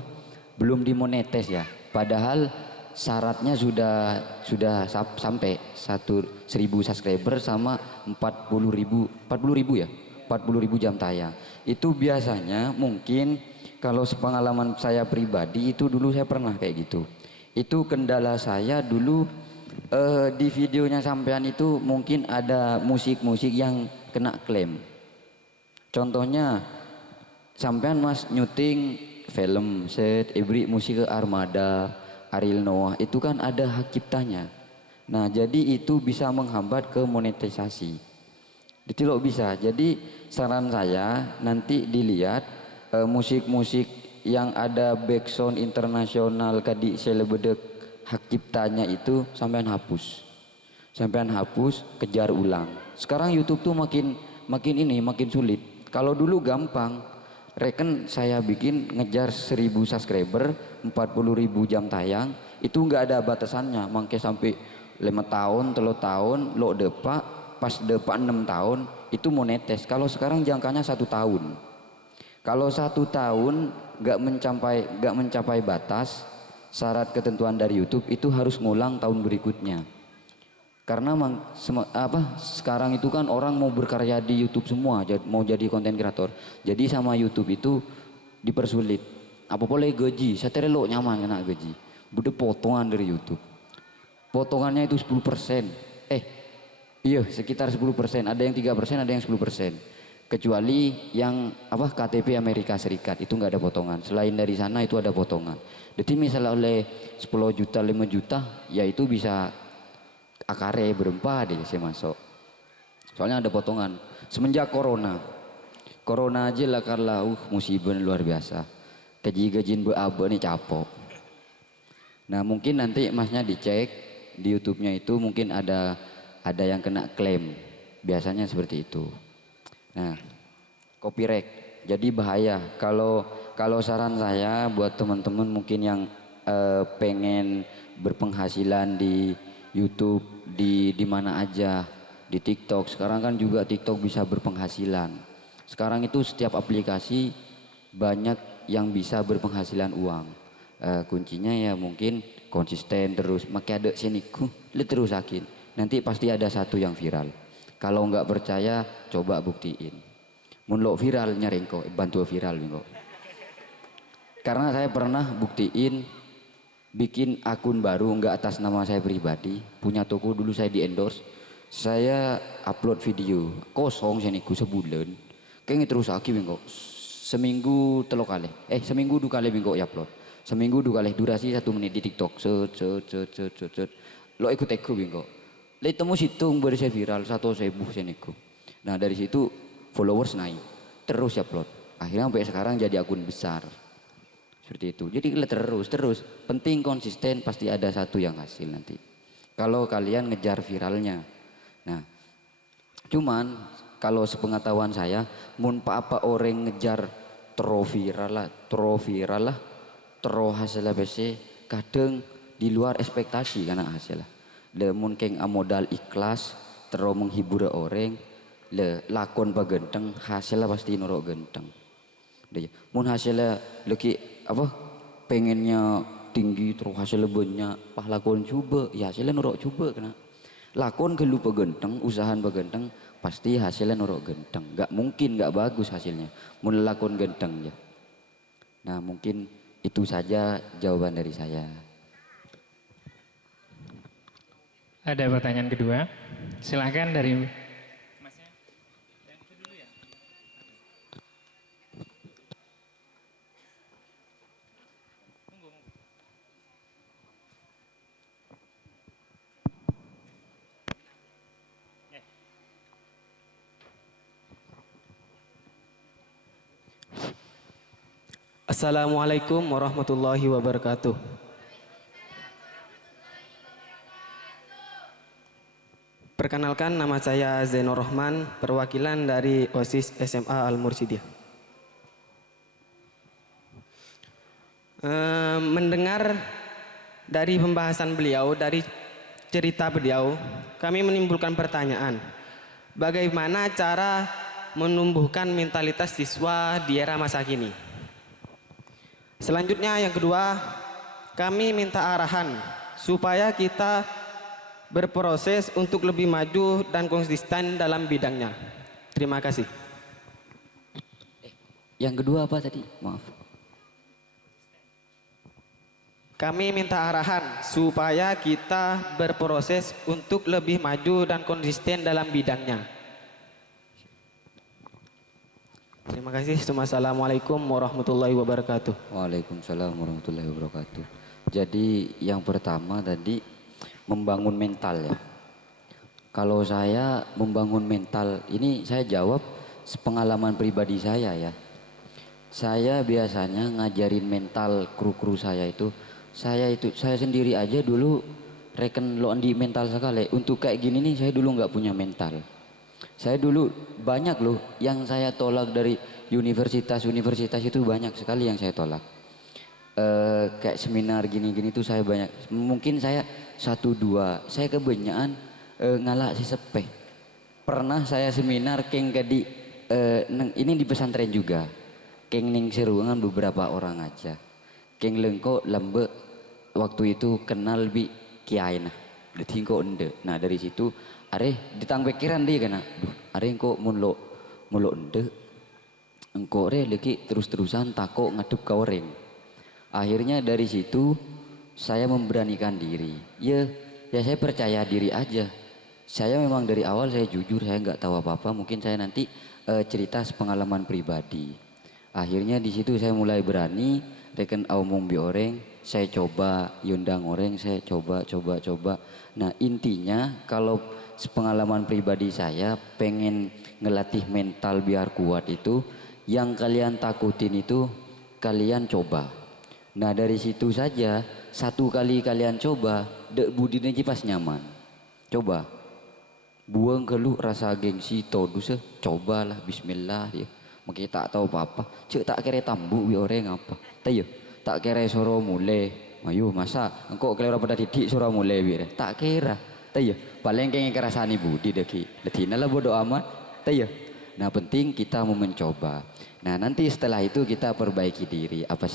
belum dimonetes ya padahal syaratnya sudah sampai 1.000 subscriber sama 40.000 ya, 40.000 jam tayang. Itu biasanya mungkin kalau sepengalaman saya pribadi itu dulu saya pernah kayak gitu. Itu kendala saya dulu di videonya sampean itu mungkin ada musik-musik yang kena klaim. Contohnya sampean mas nyuting film set Ibri musik ke Armada Ariel Noah itu kan ada hak ciptanya. Nah jadi itu bisa menghambat ke monetisasi. Itu loh bisa. Jadi saran saya nanti dilihat musik-musik yang ada backsound internasional kadi selebedek hak ciptanya itu sampean hapus. Sampean hapus, kejar ulang. Sekarang YouTube tuh makin sulit. Kalau dulu gampang, reken saya bikin ngejar 1.000 subscriber, 40.000 jam tayang, itu nggak ada batasannya, mangke sampai 5 tahun, 3 tahun, lo depak, pas depak 6 tahun, itu monetes. Kalau sekarang jangkanya 1 tahun. Kalau 1 tahun nggak mencapai batas syarat ketentuan dari YouTube itu harus ngulang tahun berikutnya. Karena sekarang itu kan orang mau berkarya di YouTube semua, mau jadi konten kreator. Jadi sama YouTube itu dipersulit. Apa boleh gaji, saya lo nyaman kena gaji. Bude potongan dari YouTube. Potongannya itu 10%. Iya sekitar 10%. Ada yang 3%, ada yang 10%. Kecuali yang KTP Amerika Serikat itu nggak ada potongan. Selain dari sana itu ada potongan. Jadi misalnya oleh 10 juta, 5 juta, ya itu bisa akare berempat deh saya masuk. Soalnya ada potongan. Semenjak corona aja lah karena musibah luar biasa. Gaji-gajiin beaba nih capok. Nah mungkin nanti masnya dicek di YouTube-nya itu mungkin ada yang kena klaim. Biasanya seperti itu. Nah copyright. Jadi bahaya. Kalau saran saya buat teman-teman mungkin yang pengen berpenghasilan di YouTube di mana aja, di TikTok. Sekarang kan juga TikTok bisa berpenghasilan. Sekarang itu setiap aplikasi banyak yang bisa berpenghasilan uang. Kuncinya ya mungkin konsisten terus. Maka ada seniku, terus akin. Nanti pasti ada satu yang viral. Kalau nggak percaya, coba buktiin. Mun lo viral nyarengko, bantu viral minggu. Karena saya pernah buktiin bikin akun baru nggak atas nama saya pribadi, punya toko dulu saya di endorse, saya upload video kosong seniku sebulan, kayak terus aki minggu, seminggu 2 kali minggu ya upload, seminggu 2 kali durasi 1 menit di TikTok, set, lo ikut aku minggu, lihat temu situng baru saya viral 1.000 seniku, nah dari situ followers naik, terus upload, akhirnya sampai sekarang jadi akun besar. Seperti itu. Jadi terus. Penting konsisten, pasti ada satu yang hasil nanti. Kalau kalian ngejar viralnya. Nah, cuman kalau sepengetahuan saya, mun apa orang ngejar viral lah, hasil BC, kadang di luar ekspektasi karena hasilnya. Mun keng modal ikhlas, menghibur orang, lakon bagenteng, hasilnya pasti nurok genteng. Mun hasilnya lagi pengennya tinggi terus hasilnya banyak pahlakon coba ya hasilnya nurok coba kena lakon ke lupa genteng usahaan bagenteng pasti hasilnya nurok genteng nggak mungkin nggak bagus hasilnya mun lakon genteng ya. Nah mungkin itu saja jawaban dari saya. Ada pertanyaan kedua, silahkan dari Masnya. Dan itu dulu ya. Assalamualaikum warahmatullahi wabarakatuh. Perkenalkan, nama saya Zainur Rahman, perwakilan dari OSIS SMA Al-Mursyidiyah. Mendengar dari pembahasan beliau, dari cerita beliau, kami menimbulkan pertanyaan. Bagaimana cara menumbuhkan mentalitas siswa di era masa kini? Selanjutnya yang kedua, kami minta arahan supaya kita berproses untuk lebih maju dan konsisten dalam bidangnya. Terima kasih. Yang kedua apa tadi? Maaf. Kami minta arahan supaya kita berproses untuk lebih maju dan konsisten dalam bidangnya. Terima kasih. Assalamualaikum warahmatullahi wabarakatuh. Waalaikumsalam warahmatullahi wabarakatuh. Jadi yang pertama tadi membangun mental ya. Kalau saya membangun mental ini saya jawab pengalaman pribadi saya ya. Saya biasanya ngajarin mental kru-kru saya itu saya sendiri aja dulu reken lo di mental sekali. Untuk kayak gini nih saya dulu nggak punya mental. Saya dulu banyak loh yang saya tolak dari universitas itu banyak sekali yang saya tolak. Kayak seminar gini-gini tuh saya banyak. Mungkin saya 1-2, saya kebanyakan ngalak si sepeh. Pernah saya seminar keng kadi ini di pesantren juga. Keng ning seruangan beberapa orang aja. Keng lengko lembe waktu itu kenal bi kiai nah. Detingko ende. Nah dari situ are ditang pikiran dia kena. Duh, are engko mun lo ende. Engko re leki terus-terusan tako ngadep ka oreng. Akhirnya dari situ saya memberanikan diri. Ya saya percaya diri aja. Saya memang dari awal saya jujur, saya nggak tahu apa-apa. Mungkin saya nanti cerita pengalaman pribadi. Akhirnya di situ saya mulai berani. Reken omong bi orang, saya coba yundang orang, saya coba. Nah intinya kalau pengalaman pribadi saya pengen ngelatih mental biar kuat itu, yang kalian takutin itu kalian coba. Nah dari situ saja, satu kali kalian coba, dek budine pas nyaman. Coba, buang keluh rasa gengsi, todus cobalah, bismillah dia. Mungkin tak tahu apa-apa, cek tak kira tambu bi orang apa. Tayo, tak kira suruh mulai. Ayo masa, engkau kalau pada titik suruh mulai bi. Tak kira. Tayo, paling kayak kerasani budi deki. Letina lah bodoh amat. Tayo. Nah penting kita mau mencoba. Nah nanti setelah itu kita perbaiki diri. Apa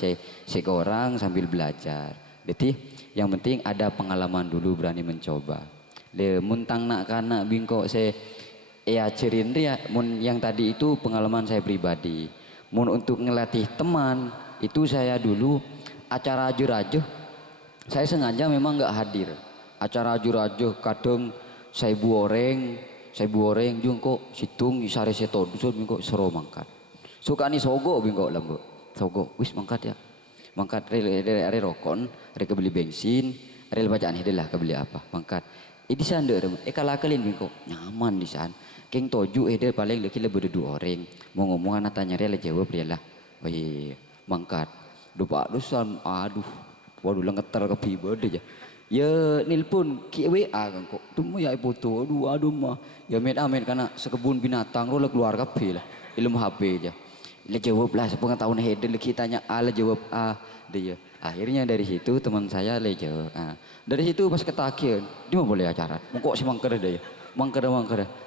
seorang sambil belajar. Jadi yang penting ada pengalaman dulu, berani mencoba. Le muntang nak kana bingko cerin dia. Mun yang tadi itu pengalaman saya pribadi. Mun untuk ngelatih teman itu saya dulu acara ajur-ajuh. Saya sengaja memang nggak hadir. Acara ajur-ajuh kadang saya buoreng jungko situng isare seto dusun bingko sero mangkat. Suka ni sogo bingko lambo. Sogo wis mangkat ya. Mangkat re rokon, re kebeli bensin, re bacaan hidelah kebeli apa. Mangkat. Di sana kalakalin bingko nyaman di sana. Keng toju dia paling leki lebih dua orang. Mau ngomong anak tanya dia jawab dia lah. Oh iya, mangkat. Dupa dusan, aduh. Waduh lengeter ke piba aja. Ya nilpun ki WA kan kok. Tuh ya foto, aduh mah. Ya amet karena sekebun binatang lo keluar kape lah. Ilmu HP aja. Dia jawab lah sepengetahuan head leki tanya ala jawab A dia. Akhirnya dari situ teman saya le jawab. Dari situ pas ketakian, dia mau boleh acara. Kok si mangker dia. Mangker.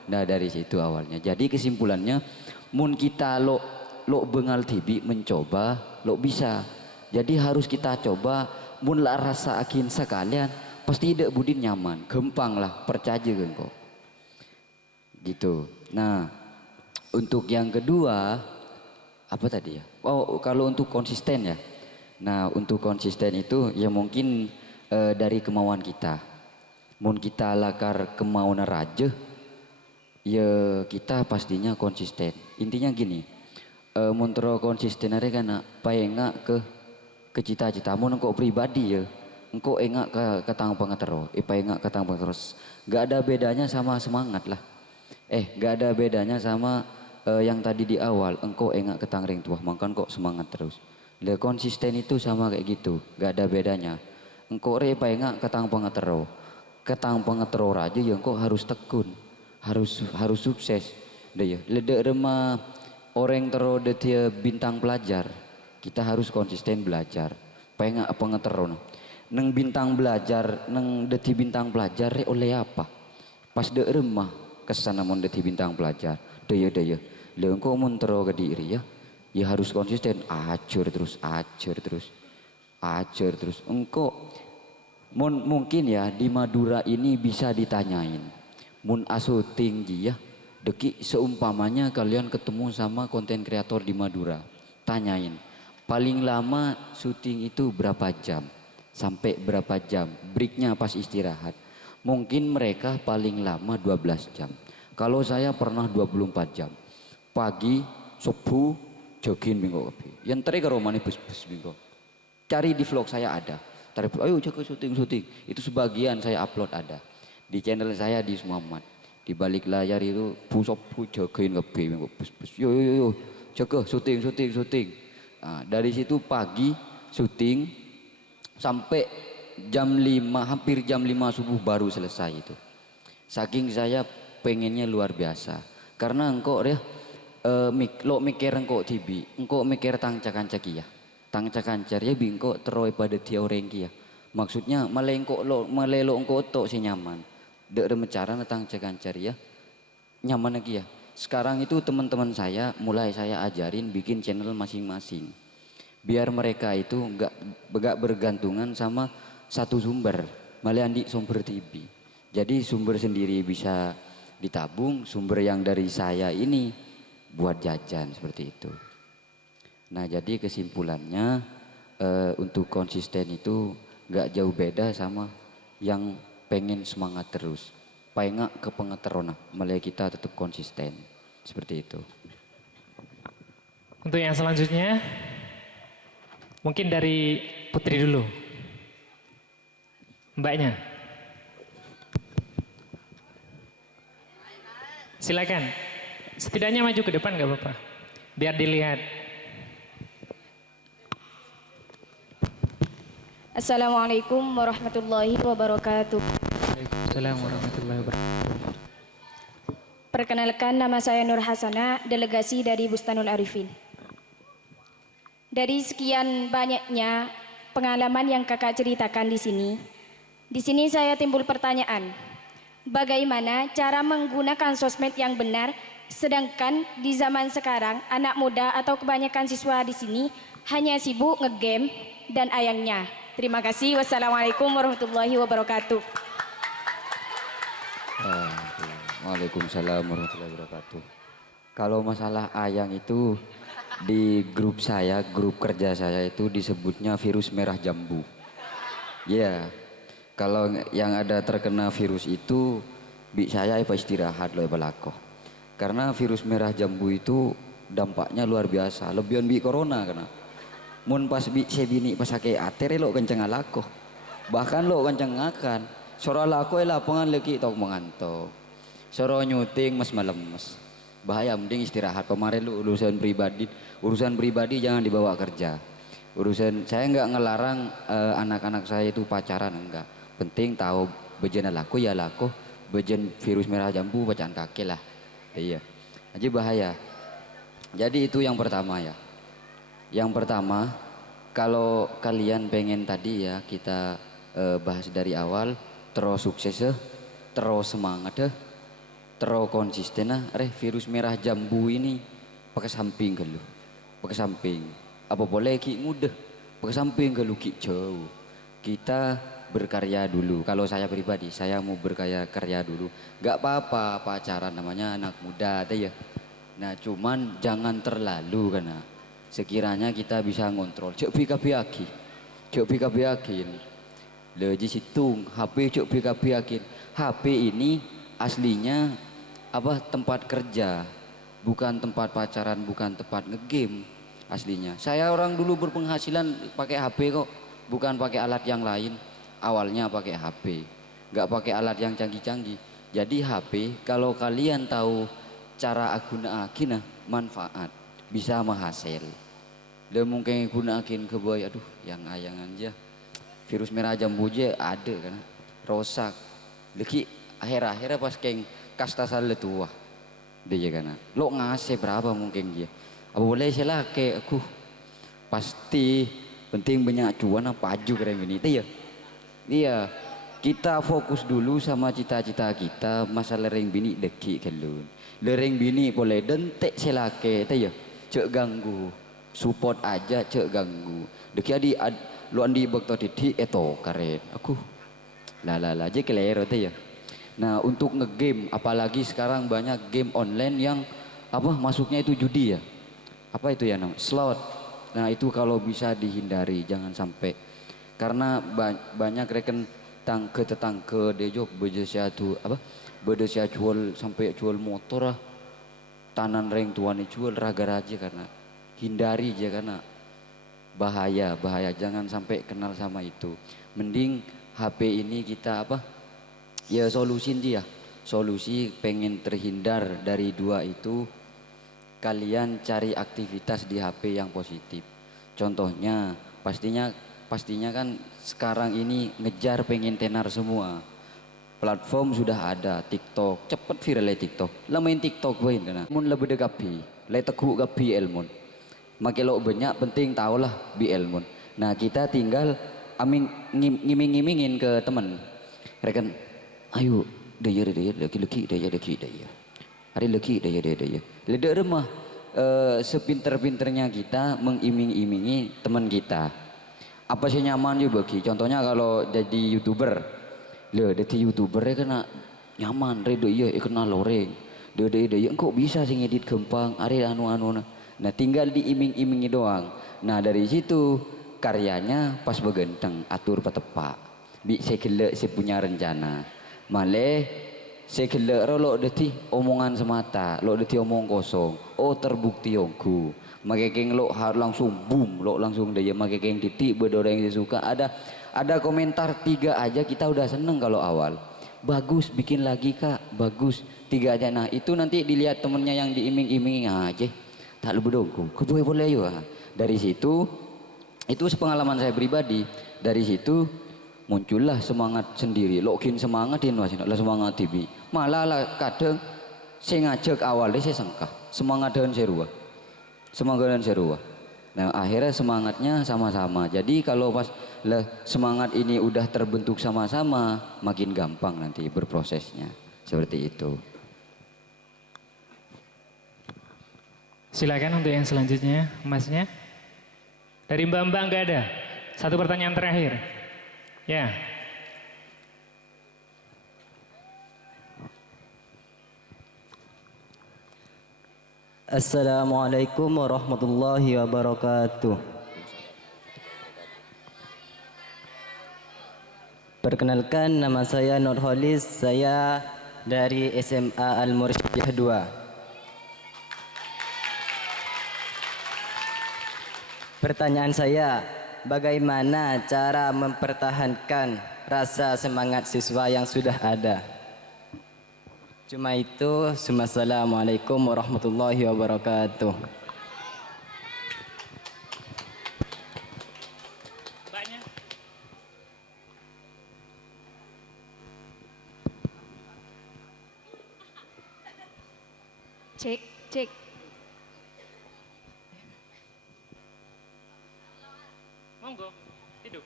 Nah dari situ awalnya. Jadi kesimpulannya, mun kita lo bengal tibi mencoba, lo bisa. Jadi harus kita coba. Mun lah rasa akin sekalian, pasti tidak budin nyaman. Gempang lah, percaya kan kok. Gitu. Nah untuk yang kedua apa tadi ya? Oh kalau untuk konsisten ya. Nah untuk konsisten itu ya mungkin dari kemauan kita. Mun kita lakar kemauan raja, ya kita pastinya konsisten. Intinya gini, mun tero konsisten are kana paengak ke cita-cita. Mun engkau pribadi ya, engkau engak ke tang pangatero, paengak ke tang pangatero. Gak ada bedanya sama semangat lah. Gak ada bedanya sama yang tadi di awal, engkau engak ke tang ring tua, makan kok semangat terus. Le konsisten itu sama kayak gitu, gak ada bedanya. Engkau paengak ke tang pangatero. Ketang pengetro raja yang kok harus tekun, harus sukses. Deh ya, ledek remah orang tero dia bintang pelajar, kita harus konsisten belajar. Pengen pengetro neng bintang belajar, neng deti bintang pelajar oleh apa? Pas dek remah kesana mon deti bintang pelajar. Deh ya, le engkau mon tero ke diri ya harus konsisten, ajar terus. Engkau Mungkin ya di Madura ini bisa ditanyain. Mun aso tinggi ya, deki seumpamanya kalian ketemu sama konten kreator di Madura, tanyain paling lama syuting itu berapa jam, sampai berapa jam, breaknya pas istirahat. Mungkin mereka paling lama 12 jam. Kalau saya pernah 24 jam. Pagi, subuh, jogging minggu kopi. Yang teri karo mani bus-bus minggu. Cari di vlog saya ada. Ayo jaga syuting. Itu sebagian saya upload ada. Di channel saya di Muhammad. Di balik layar itu pusopu jagain kopi minggu bus-bus. Yo. Jaga syuting. Nah, dari situ pagi syuting sampai jam 5, hampir jam 5 subuh baru selesai itu. Saking saya pengennya luar biasa. Karena engkau ya lo mikir engkau TV, engkau mikir tangcakan ya. Tangcakan ya bingko teroi pada dia orang kia. Maksudnya malelo engkau tok si nyaman. Dek remecara tangcakan ya. Nyaman lagi ya. Sekarang itu teman-teman saya mulai saya ajarin bikin channel masing-masing. Biar mereka itu enggak bergantungan sama satu sumber, malah di sumber TV. Jadi sumber sendiri bisa ditabung, sumber yang dari saya ini buat jajan seperti itu. Nah jadi kesimpulannya untuk konsisten itu nggak jauh beda sama yang pengen semangat terus. Paengak ke pengeterona, malah kita tetap konsisten seperti itu. Untuk yang selanjutnya, mungkin dari Putri dulu. Mbaknya. Silakan. Setidaknya maju ke depan gak apa-apa. Biar dilihat. Assalamualaikum warahmatullahi wabarakatuh. Waalaikumsalam warahmatullahi wabarakatuh. Perkenalkan, nama saya Nur Hasana, delegasi dari Bustanul Arifin. Dari sekian banyaknya pengalaman yang kakak ceritakan di sini saya timbul pertanyaan. Bagaimana cara menggunakan sosmed yang benar, sedangkan di zaman sekarang anak muda atau kebanyakan siswa di sini hanya sibuk ngegame dan ayangnya. Terima kasih. Wassalamualaikum warahmatullahi wabarakatuh. Waalaikumsalam warahmatullahi wabarakatuh. Kalau masalah ayang itu di grup saya, grup kerja saya itu disebutnya virus merah jambu. Ya, kalau yang ada terkena virus itu, saya istirahat loh belako. Karena virus merah jambu itu dampaknya luar biasa, lebihan corona karena. Mun pas sebini pas ake atere lo kenceng alako. Bahkan lo kenceng akan. Soro lako lapangan lagi tok mengantuk. Soro nyuting mas malam mas. Bahaya, mending istirahat. Kemarin lu urusan pribadi jangan dibawa kerja. Saya nggak ngelarang anak-anak saya itu pacaran, enggak. Penting tahu bejen laku ya laku, bejen virus merah jambu bacaan kaki lah. Iya. Aja bahaya. Jadi itu yang pertama ya. Yang pertama, kalau kalian pengen tadi ya kita bahas dari awal, terus sukses terus semangat terus konsisten virus merah jambu ini pakai samping ke lu. Pakai samping. Apa boleh ki mudah. Pakai samping ke lu ki jauh. Kita berkarya dulu. Kalau saya pribadi, saya mau berkarya dulu. Gak apa-apa pacaran, namanya anak muda ya. Nah cuman jangan terlalu karena sekiranya kita bisa ngontrol. Cek bika-biakin. Leji situng, HP cek bika-biakin. HP ini aslinya tempat kerja. Bukan tempat pacaran, bukan tempat ngegame aslinya. Saya orang dulu berpenghasilan pakai HP kok. Bukan pakai alat yang lain. Awalnya pakai HP. Gak pakai alat yang canggih-canggih. Jadi HP kalau kalian tahu cara guna manfaat. Bisa menghasil. Dia mungkin gunakin ke boy, aduh yang ayang aja. Virus merah jambu aja ada kan. Rosak. Lagi akhir-akhirnya pas keng kasta sale tua. Dia kan. Lo ngasih berapa mungkin dia. Apa boleh sih kayak aku. Pasti penting banyak cuan apa aju keren ini. Iya. Kita fokus dulu sama cita-cita kita. Masa lereng bini deki kelun. Lereng bini boleh dentek selake. Cek ganggu. Support aja cek ganggu. Deki adi lu andi bakto titik itu karen. Aku Lah aja kelero tuh ya. Nah untuk ngegame, apalagi sekarang banyak game online yang apa masuknya itu judi ya. Apa itu ya namanya? Slot. Nah itu kalau bisa dihindari, jangan sampai. Karena banyak reken tangke tetangke dejo bedesia tu apa? Bedesia jual sampai jual motor lah. Tanan reng tuan jual raga raja karena hindari aja karena bahaya jangan sampai kenal sama itu. Mending HP ini kita apa ya solusi dia solusi pengen terhindar dari dua itu, kalian cari aktivitas di HP yang positif. Contohnya pastinya kan sekarang ini ngejar pengen tenar semua platform sudah ada. TikTok cepet viral TikTok lah main TikTok bain kena mun lebih dekat pi le teguk gapi elmon makelok banyak penting tahulah BL mun. Nah kita tinggal ngiming-ngimingin ke teman. Rekan, ayo daya leki daya. Hari leki daya. Leda remah sepinter-pinternya kita mengiming-imingi teman kita. Apa sih nyaman juga bagi. Contohnya kalau jadi YouTuber. Jadi YouTuber ya kena nyaman redo iya kena loreng. Daya kok bisa sih ngedit gampang. Ari anu. Nah tinggal diiming-imingi doang. Nah dari situ karyanya pas begenteng atur petepak. Saya gelek saya punya rencana. Maleh saya gelek lo deti omongan semata, lo deti omong kosong. Oh terbukti ongku. Makekeng lo harus langsung boom, lo langsung daya makekeng titik bedora yang disuka. Ada komentar 3 aja kita udah seneng kalau awal. Bagus bikin lagi kak, bagus 3 aja. Nah itu nanti dilihat temennya yang diiming-imingi aja. Tak lebih dongku, boleh ayo. Dari situ, itu pengalaman saya pribadi. Dari situ muncullah semangat sendiri. Login semangat din wasin, lah semangat TV. Malah lah kadang saya ngajak awalnya saya sengkah. Semangat dan seruah. Nah akhirnya semangatnya sama-sama. Jadi kalau pas lah semangat ini udah terbentuk sama-sama, makin gampang nanti berprosesnya. Seperti itu. Silakan untuk yang selanjutnya, Masnya. Dari Mbak nggak ada. Satu pertanyaan terakhir. Ya. Assalamualaikum warahmatullahi wabarakatuh. Perkenalkan nama saya Nurholis, saya dari SMA Al-Mursyidiyah 2. Pertanyaan saya, bagaimana cara mempertahankan rasa semangat siswa yang sudah ada? Cuma itu, Assalamualaikum warahmatullahi wabarakatuh. Cek. Monggo, hidup.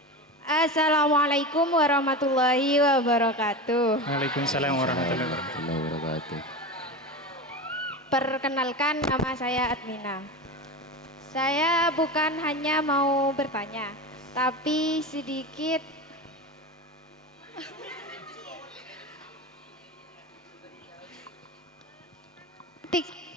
Assalamualaikum warahmatullahi wabarakatuh. Waalaikumsalam warahmatullahi wabarakatuh. Perkenalkan nama saya Admina. Saya bukan hanya mau bertanya, tapi sedikit pegang.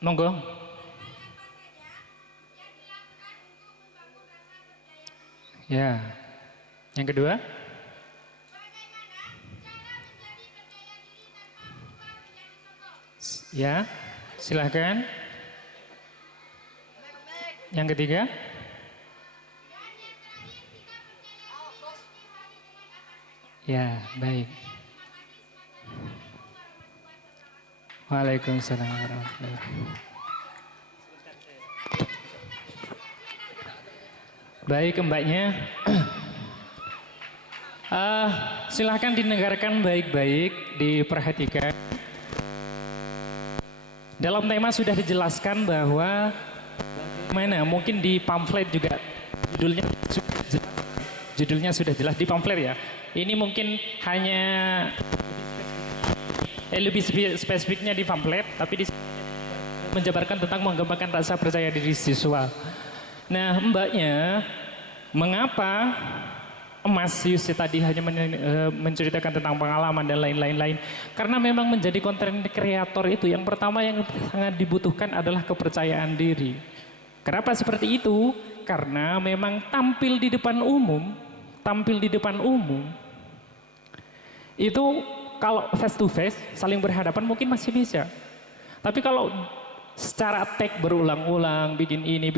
Monggo. Ya. Yang kedua? Ya, silahkan. Yang ketiga? Ya, baik. Waalaikumsalam warahmatullahi wabarakatuh. Baik, mbaknya. Silahkan didengarkan baik-baik, diperhatikan. Dalam tema sudah dijelaskan bahwa mana mungkin di pamflet juga judulnya sudah jelas di pamflet ya. Ini mungkin hanya lebih spesifiknya di pamflet, tapi menjabarkan tentang mengembangkan rasa percaya diri siswa. Nah, mbaknya, mengapa Mas Yusuf tadi hanya menceritakan tentang pengalaman dan lain-lain? Karena memang menjadi konten kreator itu yang pertama yang sangat dibutuhkan adalah kepercayaan diri. Kenapa seperti itu? Karena memang tampil di depan umum itu kalau face to face saling berhadapan mungkin masih bisa. Tapi kalau secara tag berulang-ulang bikin ini,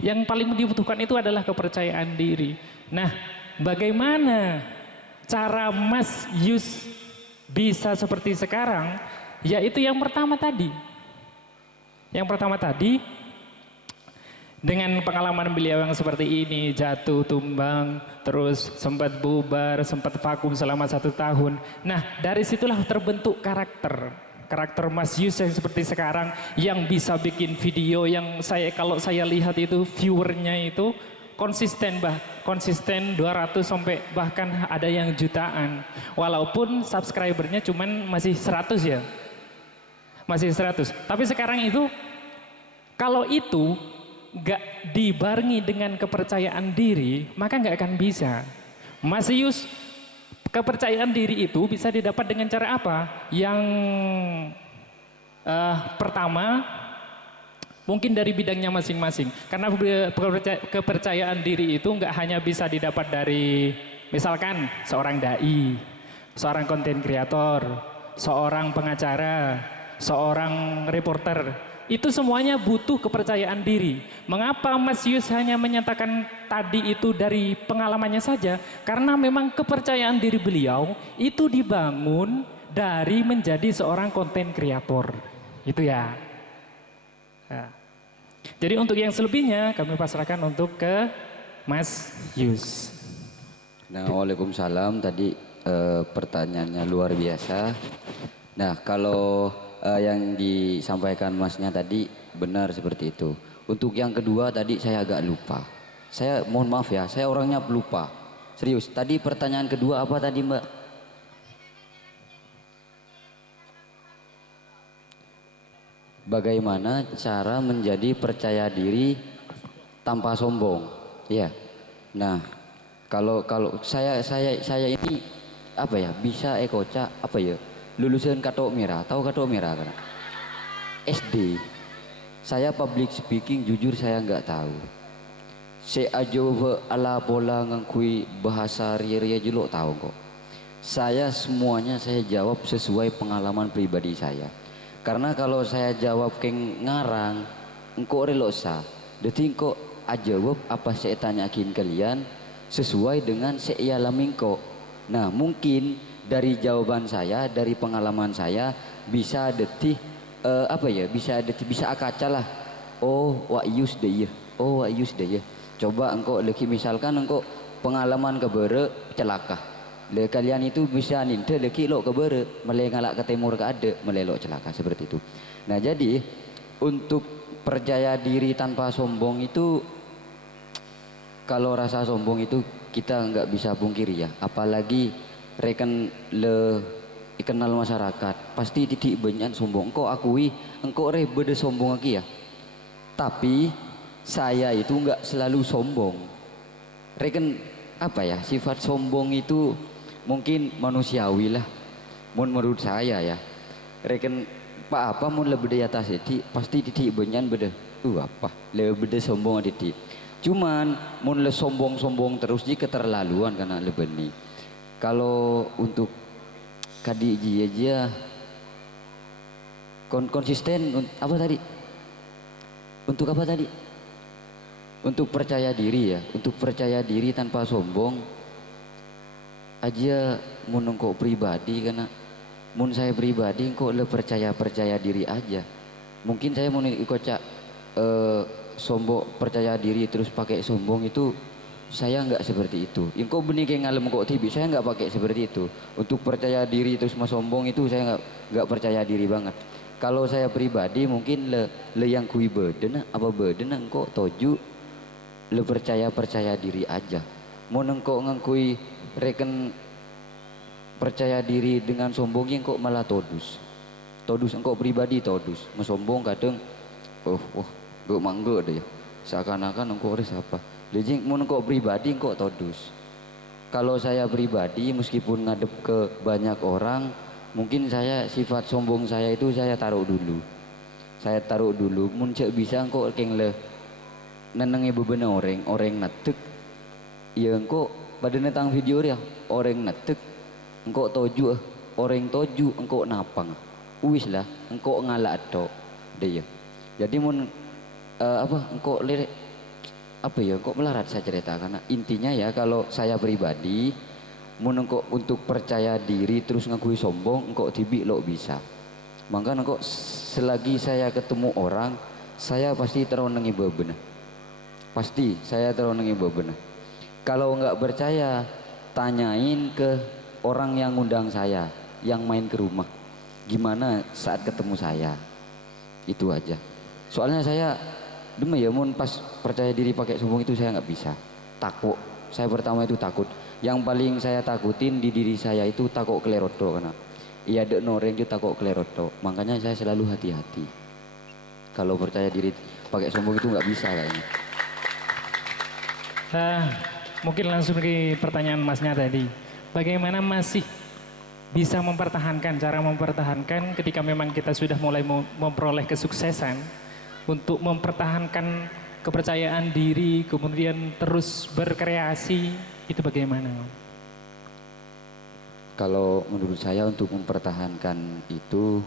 yang paling dibutuhkan itu adalah kepercayaan diri. Nah, bagaimana cara Mas Yus bisa seperti sekarang? Yaitu yang pertama tadi. Dengan pengalaman beliau yang seperti ini, jatuh, tumbang, terus sempat bubar, sempat vakum selama 1 tahun. Nah, dari situlah terbentuk karakter Mas Yus yang seperti sekarang, yang bisa bikin video yang kalau saya lihat itu viewernya itu konsisten 200 sampai bahkan ada yang jutaan. Walaupun subscribernya cuman masih 100 ya. Masih 100. Tapi sekarang itu kalau itu gak dibarengi dengan kepercayaan diri, maka gak akan bisa. Mas Yus, kepercayaan diri itu bisa didapat dengan cara apa? Yang pertama, mungkin dari bidangnya masing-masing. Karena kepercayaan diri itu nggak hanya bisa didapat dari misalkan seorang dai, seorang konten kreator, seorang pengacara, seorang reporter. Itu semuanya butuh kepercayaan diri. Mengapa Mas Yus hanya menyatakan tadi itu dari pengalamannya saja? Karena memang kepercayaan diri beliau itu dibangun dari menjadi seorang konten kreator. Itu ya. Nah. Jadi untuk yang selebihnya kami pasrahkan untuk ke Mas Yus. Nah, waalaikumsalam. Tadi pertanyaannya luar biasa. Nah, kalau yang disampaikan masnya tadi benar seperti itu. Untuk yang kedua tadi saya agak lupa. Saya mohon maaf ya, saya orangnya pelupa. Serius, tadi pertanyaan kedua apa tadi Mbak? Bagaimana cara menjadi percaya diri tanpa sombong? Ya. Nah, kalau saya ini apa ya? Bisa ekoca apa ya? Lulusan Katok Merah, tahu Katok Merah kan? SD. Saya public speaking jujur saya nggak tahu. Saya aja ala pola ngakui bahasa ria jelok tahu kok. Saya semuanya saya jawab sesuai pengalaman pribadi saya. Karena kalau saya jawab keng ngarang, engkau relosa. Jadi engkau jawab apa saya tanyakin kalian sesuai dengan saya alami kok. Nah mungkin dari jawaban saya, dari pengalaman saya bisa detik bisa akaca lah. Oh wak yus deh ya. Oh wak yus deh ya. Coba engkau leki misalkan engkau pengalaman kebere celaka. Le kalian itu bisa ninte leki lo kebere melengalak ke timur ke ade melelok celaka seperti itu. Nah jadi untuk percaya diri tanpa sombong itu, kalau rasa sombong itu kita nggak bisa pungkiri ya, apalagi rekan kenal masyarakat pasti titik banyak sombong. Engkau akui engkau beda sombong lagi ya. Tapi saya itu nggak selalu sombong. Rekan apa ya, sifat sombong itu mungkin manusiawi lah. Menurut saya ya. Rekan Pak apa mun lebih di atas titik pasti titik benyan beda. Apa? Lebih beda sombong titik. Cuman mun le sombong terus di keterlaluan karena lebih nih. Kalau untuk kadi aja konsisten apa tadi? Untuk apa tadi? Untuk percaya diri ya. Untuk percaya diri tanpa sombong aja mun engkau pribadi karena mun saya pribadi kok le percaya diri aja. Mungkin saya mau kocak sombong percaya diri terus pakai sombong itu saya nggak seperti itu. Engkau benih kayak ngalem kok tibi saya nggak pakai seperti itu. Untuk percaya diri terus mas sombong itu saya nggak percaya diri banget. Kalau saya pribadi mungkin le yang kui beden apa beden engkau toju le percaya diri aja. Mau engkau ngangkui reken percaya diri dengan sombongnya kok malah todus engkau pribadi todus mesombong kadang gue mangga deh seakan-akan engkau res apa jadi mun engkau pribadi engkau todus. Kalau saya pribadi meskipun ngadep ke banyak orang mungkin saya sifat sombong saya itu saya taruh dulu mun cek bisa engkau keng le nenengi beberapa orang netek ya engkau pada netang video dia orang netek engkau toju orang toju engkau napang wis lah engkau ngalak tok deh ya. Jadi mun engkau lirik apa ya engkau melarat saya cerita karena intinya ya kalau saya pribadi mun engkau untuk percaya diri terus ngakui sombong engkau tibi lo bisa. Maka engkau selagi saya ketemu orang saya pasti teronengi bebenah. Pasti saya teronengi bebenah. Kalau enggak percaya tanyain ke orang yang ngundang saya, yang main ke rumah, gimana saat ketemu saya, itu aja. Soalnya saya, demi ya, mun pas percaya diri pakai sombong itu saya nggak bisa, takut. Saya pertama itu takut. Yang paling saya takutin di diri saya itu takut klerodo karena, iya dek noreng itu takut klerodo. Makanya saya selalu hati-hati. Kalau percaya diri pakai sombong itu nggak bisa kayaknya. Mungkin langsung ke pertanyaan masnya tadi. Bagaimana masih bisa cara mempertahankan ketika memang kita sudah mulai memperoleh kesuksesan untuk mempertahankan kepercayaan diri kemudian terus berkreasi itu bagaimana? Kalau menurut saya untuk mempertahankan itu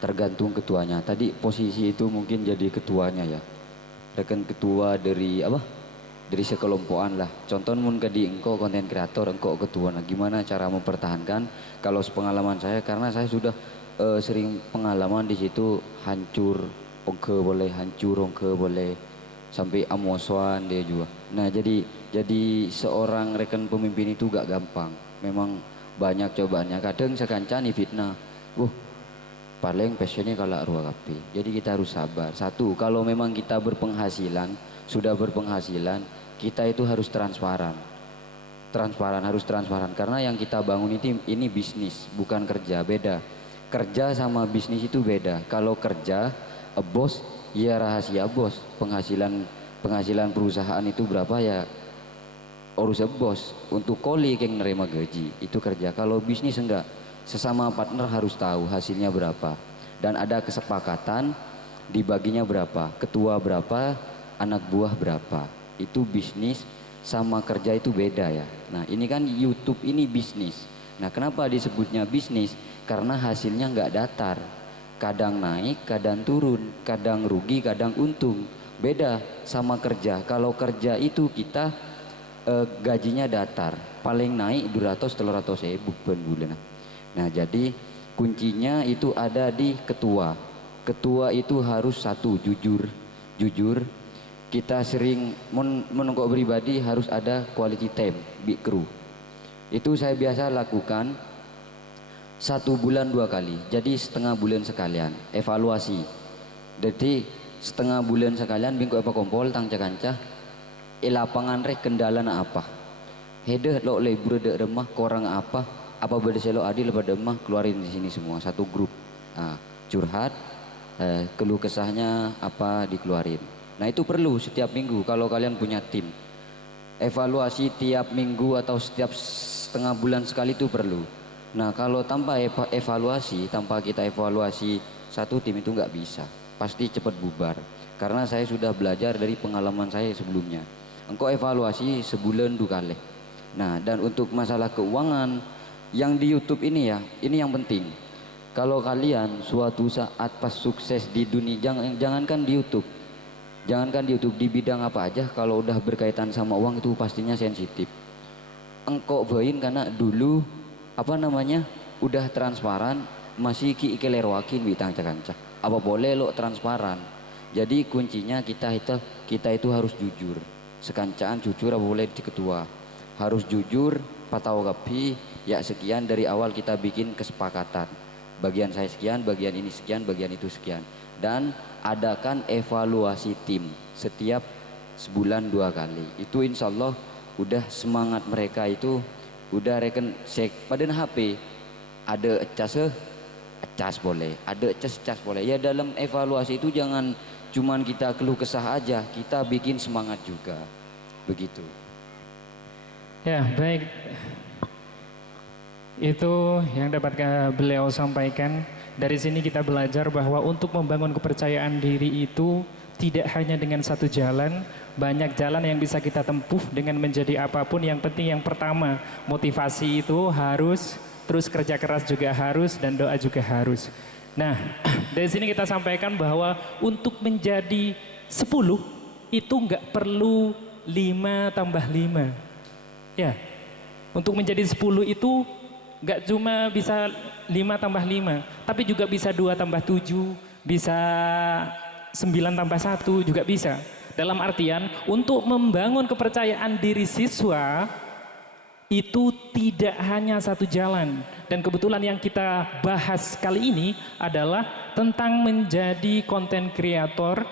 tergantung ketuanya. Tadi posisi itu mungkin jadi ketuanya ya. Rekan ketua dari apa? Dari sekelompokan lah. Contoh mun kadi engkau konten kreator engkau ketua. Nah, gimana cara mempertahankan? Kalau sepengalaman saya karena saya sudah sering pengalaman di situ hancur ongke boleh sampai amosan dia juga. Nah, jadi seorang rekan pemimpin itu gak gampang. Memang banyak cobaannya. Kadang sekancani fitnah. Paling passionnya kalau ruang kape. Jadi kita harus sabar. Satu, kalau memang kita sudah berpenghasilan, kita itu harus transparan harus transparan karena yang kita bangun ini bisnis bukan kerja, beda. Kerja sama bisnis itu beda. Kalau kerja bos ya rahasia bos, penghasilan perusahaan itu berapa ya urusan bos. Untuk koli yang nerima gaji itu kerja. Kalau bisnis enggak, sesama partner harus tahu hasilnya berapa dan ada kesepakatan dibaginya berapa, ketua berapa, anak buah berapa. Itu bisnis sama kerja itu beda ya. Nah, ini kan YouTube ini bisnis. Nah, kenapa disebutnya bisnis? Karena hasilnya nggak datar. Kadang naik, kadang turun, kadang rugi, kadang untung. Beda sama kerja. Kalau kerja itu kita gajinya datar. Paling naik 200-300 ribu per bulan. Nah, jadi kuncinya itu ada di ketua. Ketua itu harus satu, jujur. Kita sering menengok pribadi harus ada quality time big crew. Itu saya biasa lakukan 1 bulan 2 kali. Jadi setengah bulan sekalian evaluasi. Jadi setengah bulan sekalian bingko apa kompol tang cakanca lapangan rek kendala na apa. Hede lo lebur de remah korang apa beda selo adil pada remah keluarin di sini semua satu grup. Nah, curhat keluh kesahnya apa dikeluarin. Nah, itu perlu setiap minggu kalau kalian punya tim. Evaluasi tiap minggu atau setiap setengah bulan sekali itu perlu. Nah, kalau tanpa evaluasi, tanpa kita evaluasi satu tim itu nggak bisa, pasti cepat bubar. Karena saya sudah belajar dari pengalaman saya sebelumnya. Engkau evaluasi sebulan 2 kali. Nah, dan untuk masalah keuangan yang di YouTube ini ya, ini yang penting. Kalau kalian suatu saat pas sukses di dunia, jangankan di YouTube, di bidang apa aja, kalau udah berkaitan sama uang itu pastinya sensitif. Engkau bain karena dulu apa namanya udah transparan, masih kelerwakin bitang cakanca. Apa boleh lo transparan? Jadi kuncinya kita itu harus jujur. Sekancaan jujur apa boleh di ketua. Harus jujur, patau kapi, ya sekian dari awal kita bikin kesepakatan. Bagian saya sekian, bagian ini sekian, bagian itu sekian. Dan adakan evaluasi tim setiap sebulan 2 kali. Itu insya Allah udah semangat mereka itu udah reken cek pada HP ada cas boleh, ada cas boleh. Ya dalam evaluasi itu jangan cuman kita keluh kesah aja, kita bikin semangat juga. Begitu. Ya, baik. Itu yang dapat beliau sampaikan. Dari sini kita belajar bahwa untuk membangun kepercayaan diri itu tidak hanya dengan satu jalan, banyak jalan yang bisa kita tempuh dengan menjadi apapun. Yang penting yang pertama, motivasi itu harus, terus kerja keras juga harus, dan doa juga harus. Nah, dari sini kita sampaikan bahwa untuk menjadi 10 itu nggak perlu 5 tambah 5. Ya, untuk menjadi 10 itu nggak cuma bisa 5 tambah 5, tapi juga bisa 2 tambah 7, bisa 9 tambah 1 juga bisa. Dalam artian untuk membangun kepercayaan diri siswa itu tidak hanya satu jalan. Dan kebetulan yang kita bahas kali ini adalah tentang menjadi konten kreator,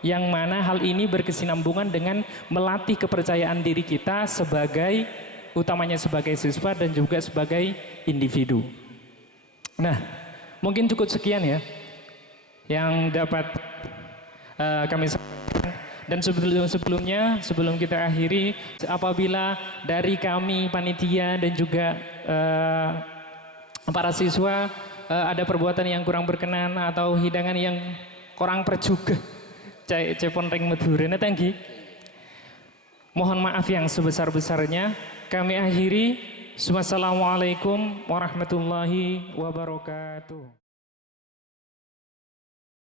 yang mana hal ini berkesinambungan dengan melatih kepercayaan diri kita sebagai, utamanya sebagai siswa dan juga sebagai individu. Nah, mungkin cukup sekian ya yang dapat kami sampaikan. Dan sebelum kita akhiri, apabila dari kami panitia dan juga para siswa ada perbuatan yang kurang berkenan atau hidangan yang kurang perjuga, cepon ring medurena tanggi, mohon maaf yang sebesar-besarnya. Kami akhiri. Wassalamualaikum warahmatullahi wabarakatuh.